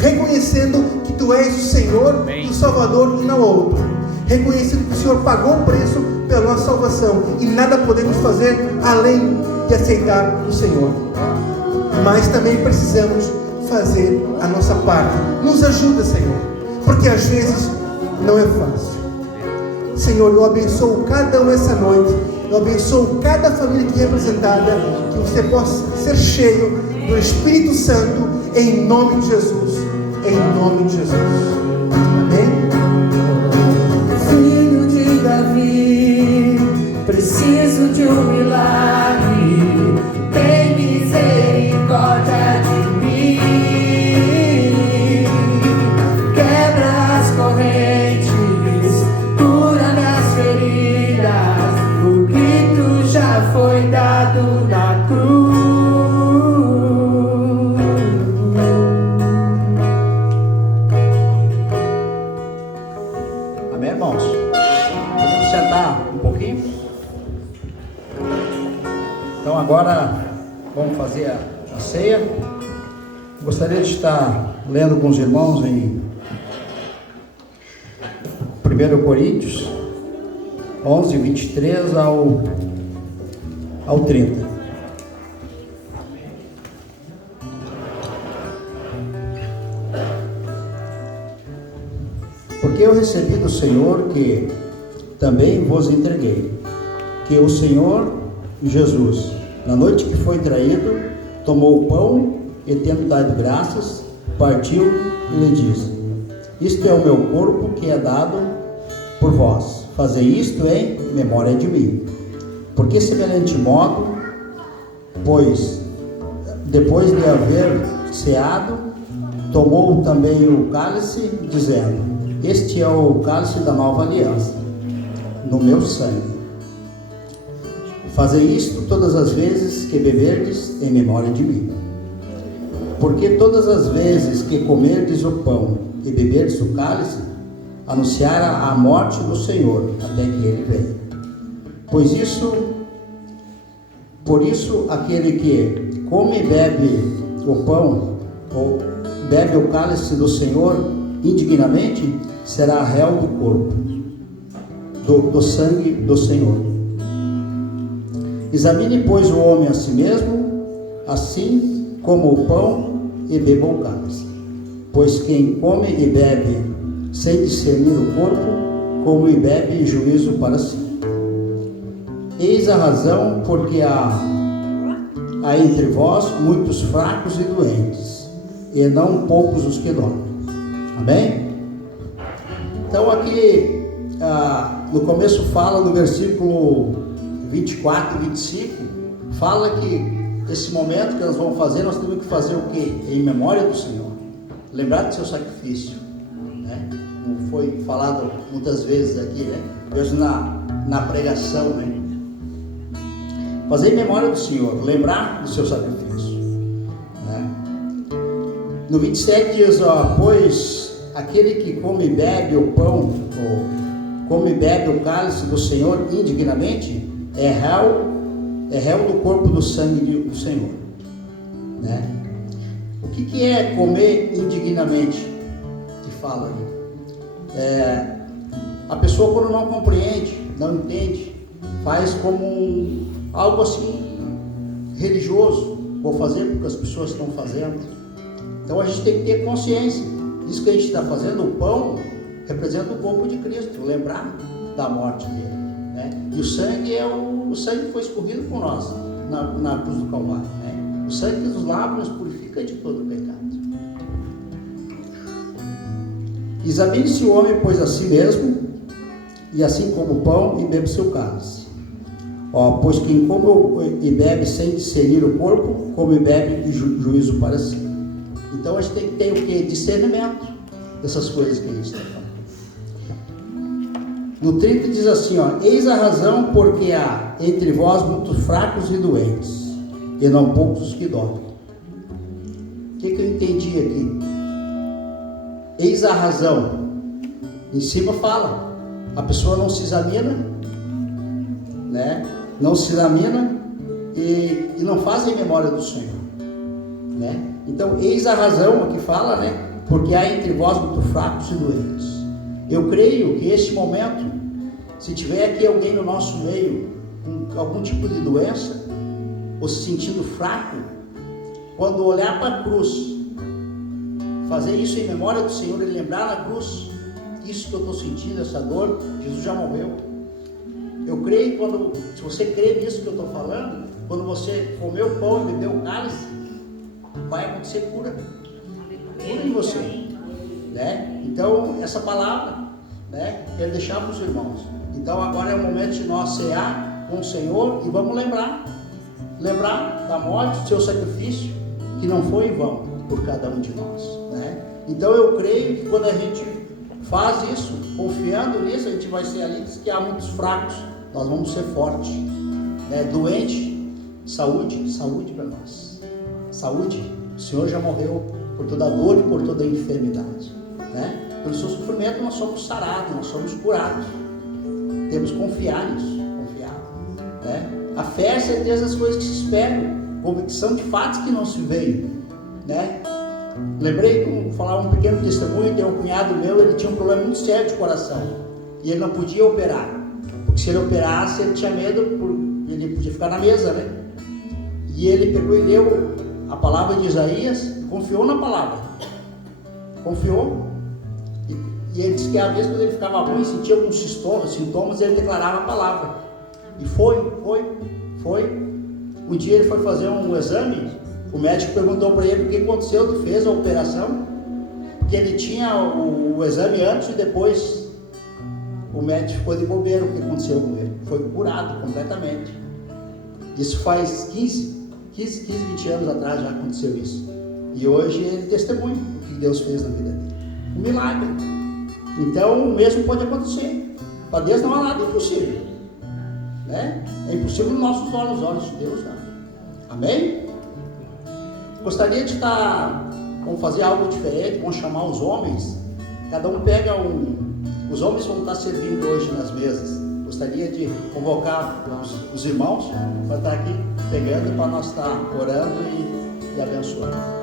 reconhecendo que Tu és o Senhor e o Salvador e não outro. Reconhecendo que o Senhor pagou o preço pela nossa salvação e nada podemos fazer além de aceitar o Senhor. Mas também precisamos fazer a nossa parte. Nos ajuda, Senhor, porque às vezes não é fácil. Senhor, eu abençoo cada um essa noite. Eu abençoo cada família aqui representada. Que você possa ser cheio do Espírito Santo, em nome de Jesus. Em nome de Jesus. Amém? Filho de Davi, preciso de um milagre. Tem misericórdia de mim. Quebra as correntes, cura minhas feridas. O grito já foi dado na cruz. Amém, irmãos? Podemos sentar um pouquinho? Então agora vamos fazer a ceia. Gostaria de estar lendo com os irmãos em 1 Coríntios 11, 23 ao 30. Porque eu recebi do Senhor que também vos entreguei, que o Senhor Jesus, na noite que foi traído, tomou o pão e, tendo dado graças, partiu e lhe disse: isto é o meu corpo que é dado por vós. Fazei isto em memória de mim. Porque semelhante modo, pois, depois de haver ceado, tomou também o cálice, dizendo: este é o cálice da nova aliança, no meu sangue. Fazei isto todas as vezes que beberdes em memória de mim. Porque todas as vezes que comerdes o pão e beberdes o cálice, anunciará a morte do Senhor, até que Ele venha. Por isso, aquele que come e bebe o pão, ou bebe o cálice do Senhor indignamente, será réu do corpo, do sangue do Senhor. Examine, pois, o homem a si mesmo, assim como o pão e beba o cálice. Pois quem come e bebe sem discernir o corpo, come e bebe em juízo para si. Eis a razão porque há entre vós muitos fracos e doentes, e não poucos os que dormem. Amém? Então aqui no começo fala, no versículo 24 e 25, fala que esse momento que nós vamos fazer, nós temos que fazer o quê? Em memória do Senhor. Lembrar do seu sacrifício, né? Como foi falado muitas vezes aqui, né? Mesmo na pregação, né? Fazer em memória do Senhor, lembrar do seu sacrifício, né? No 27 diz, pois aquele que come e bebe o pão, ou come e bebe o cálice do Senhor indignamente, é réu do corpo do sangue do Senhor, né? O que é comer indignamente? Que fala ali. A pessoa, quando não compreende, não entende, faz como algo assim religioso. Vou fazer porque as pessoas estão fazendo. Então a gente tem que ter consciência. Isso que a gente está fazendo, o pão representa o corpo de Cristo, lembrar da morte dele, né? E o sangue o sangue foi escorrido por nós na cruz do Calvário, né? O sangue que nos lava, nos purifica de todo o pecado. Examine-se o homem, pois, a si mesmo, e assim como o pão, e bebe seu cálice. Pois quem come e bebe sem discernir o corpo, come e bebe juízo para si. Então a gente tem que ter o quê? Discernimento dessas coisas que a gente está falando. No 30 diz assim, eis a razão porque há entre vós muitos fracos e doentes, e não poucos os que dormem. O que eu entendi aqui? Eis a razão. Em cima fala, a pessoa não se examina, né? Não se examina e não faz em memória do Senhor, né? Então, eis a razão que fala, né? Porque há entre vós muito fracos e doentes. Eu creio que este momento, se tiver aqui alguém no nosso meio com algum tipo de doença, ou se sentindo fraco, quando olhar para a cruz, fazer isso em memória do Senhor e lembrar na cruz, isso que eu estou sentindo, essa dor, Jesus já morreu. Eu creio que se você crê nisso que eu estou falando, quando você comer o pão e beber o cálice, vai acontecer cura em você, né? Então, essa palavra, né, quero deixar para os irmãos. Então, agora é o momento de nós cear com o Senhor e vamos lembrar da morte, do seu sacrifício, que não foi em vão por cada um de nós, né? Então, eu creio que quando a gente faz isso, confiando nisso, a gente vai ser ali, diz que há muitos fracos, nós vamos ser fortes, né? Doente, saúde para nós, saúde. O Senhor já morreu por toda a dor e por toda a enfermidade, né? Pelo seu sofrimento nós somos sarados, nós somos curados. Temos que confiar nisso, né? A fé é a certeza das coisas que se esperam, convicção de fatos que não se veem, né? Lembrei, vou falar um pequeno testemunho, tem um cunhado meu, ele tinha um problema muito sério de coração e ele não podia operar, porque se ele operasse ele tinha medo, ele podia ficar na mesa, né? E ele pegou e leu a palavra de Isaías, confiou na palavra, e ele disse que às vezes quando ele ficava ruim, sentia alguns sintomas, ele declarava a palavra, e foi. Um dia ele foi fazer um exame, o médico perguntou para ele o que aconteceu, tu fez a operação, porque ele tinha o exame antes e depois. O médico ficou de bobeira, o que aconteceu com ele, foi curado completamente. Isso faz 15, 20 anos atrás já aconteceu isso. E hoje ele testemunha o que Deus fez na vida dele. Um milagre. Então, o mesmo pode acontecer. Para Deus não há nada impossível, né? É impossível nos nossos olhos, os olhos de Deus, né? Amém? Gostaria de vamos fazer algo diferente, vamos chamar os homens. Cada um pega os homens vão estar servindo hoje nas mesas. Gostaria de convocar os irmãos para estar aqui pegando, para nós estar orando e abençoando.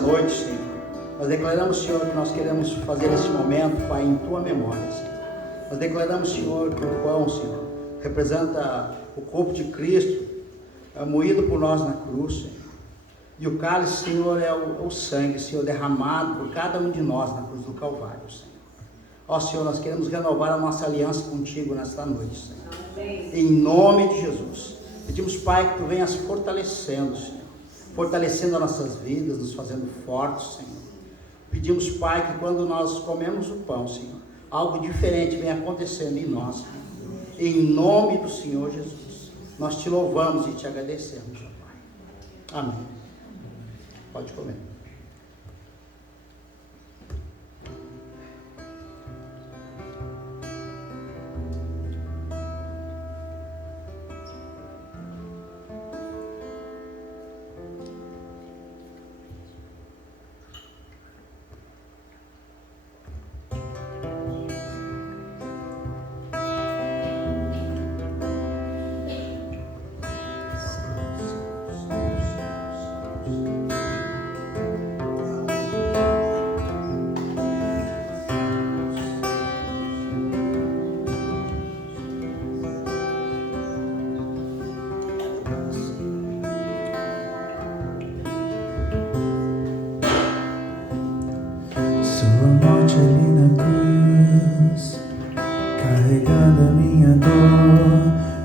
noite, Senhor. Nós declaramos, Senhor, que nós queremos fazer esse momento, Pai, em Tua memória, Senhor. Nós declaramos, Senhor, que o pão, Senhor, representa o corpo de Cristo, moído por nós na cruz, Senhor. E o cálice, Senhor, é o sangue, Senhor, derramado por cada um de nós na cruz do Calvário, Senhor. Ó, Senhor, nós queremos renovar a nossa aliança contigo nesta noite, Senhor. Em nome de Jesus. Pedimos, Pai, que Tu venhas fortalecendo, Senhor. Fortalecendo as nossas vidas, nos fazendo fortes, Senhor. Pedimos, Pai, que quando nós comemos o pão, Senhor, algo diferente venha acontecendo em nós, Senhor. Em nome do Senhor Jesus. Nós Te louvamos e Te agradecemos, ó Pai. Amém. Pode comer.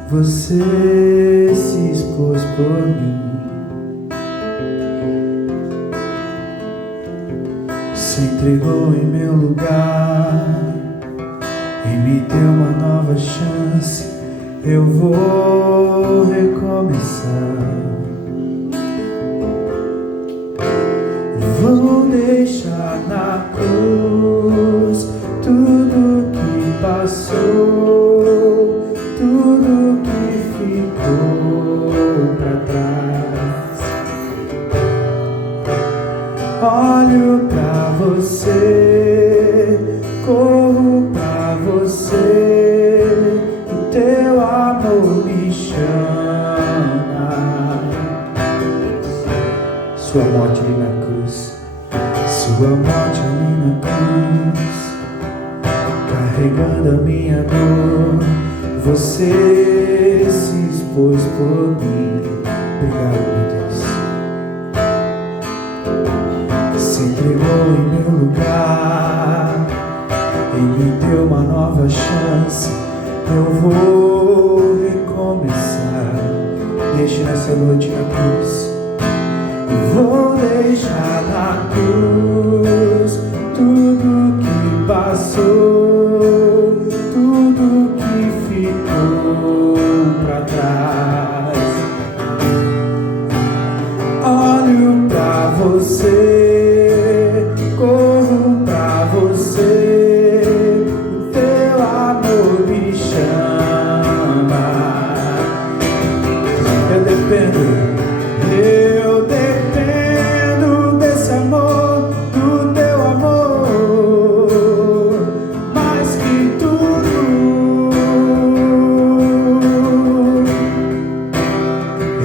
Você se expôs por mim, se entregou em meu lugar e me deu uma nova chance. Eu vou recomeçar, vou deixar na cruz tudo que passou, tudo que ficou pra trás. Olho pra Você, corro pra Você, o Teu amor me chama. Sua morte ali na cruz, Sua morte ali na cruz, carregando a minha dor, Você se expôs por mim. Obrigado, meu Deus. Se entregou em meu lugar e me deu uma nova chance. Eu vou recomeçar. Deixe nessa noite na cruz. Vou deixar na cruz tudo que passou, tudo que ficou pra trás. Olho pra Você, corro pra Você, o Teu amor me chama. Eu dependo desse amor, do Teu amor, mais que tudo.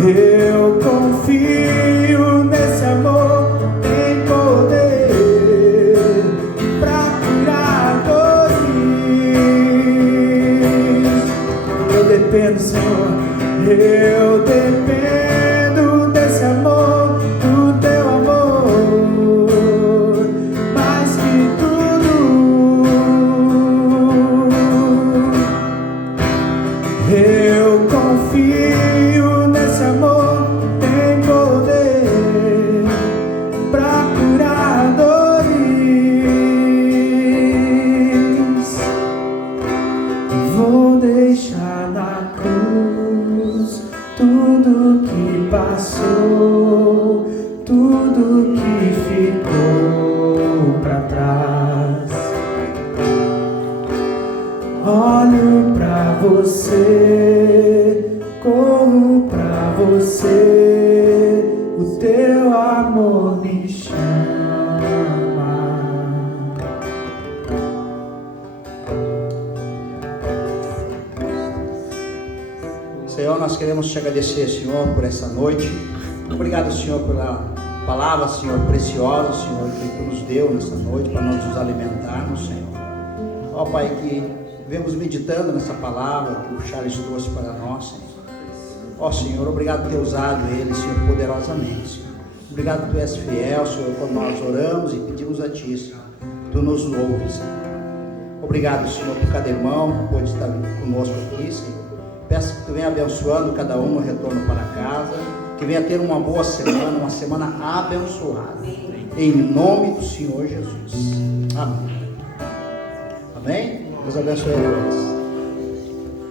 Eu confio nesse amor, tem poder pra curar dores. Eu dependo, Senhor, eu dependo desse amor, do Teu amor, mais que tudo. Eu confio nesse amor, tem poder pra curar dores. Vou deixar na cruz tudo que passou, tudo que ficou pra trás. Olho pra Você, corro pra Você, o Teu amor me chama. Senhor, nós queremos Te agradecer, Senhor, por essa noite. Obrigado, Senhor, pela palavra, Senhor, preciosa, Senhor, que Tu nos deu nessa noite para nós nos alimentarmos, Senhor. Ó Pai, que vemos meditando nessa palavra que o Charles trouxe para nós, Senhor. Ó Senhor, obrigado por ter usado ele, Senhor, poderosamente, Senhor. Obrigado por Tu és fiel, Senhor, quando nós oramos e pedimos a Ti, Senhor. Tu nos ouves, Senhor. Obrigado, Senhor, por cada irmão que pode estar conosco aqui, Senhor. Peço que Tu venha abençoando cada um no retorno para casa, que venha ter uma boa semana, uma semana abençoada. Em nome do Senhor Jesus. Amém. Amém? Deus abençoe a todos.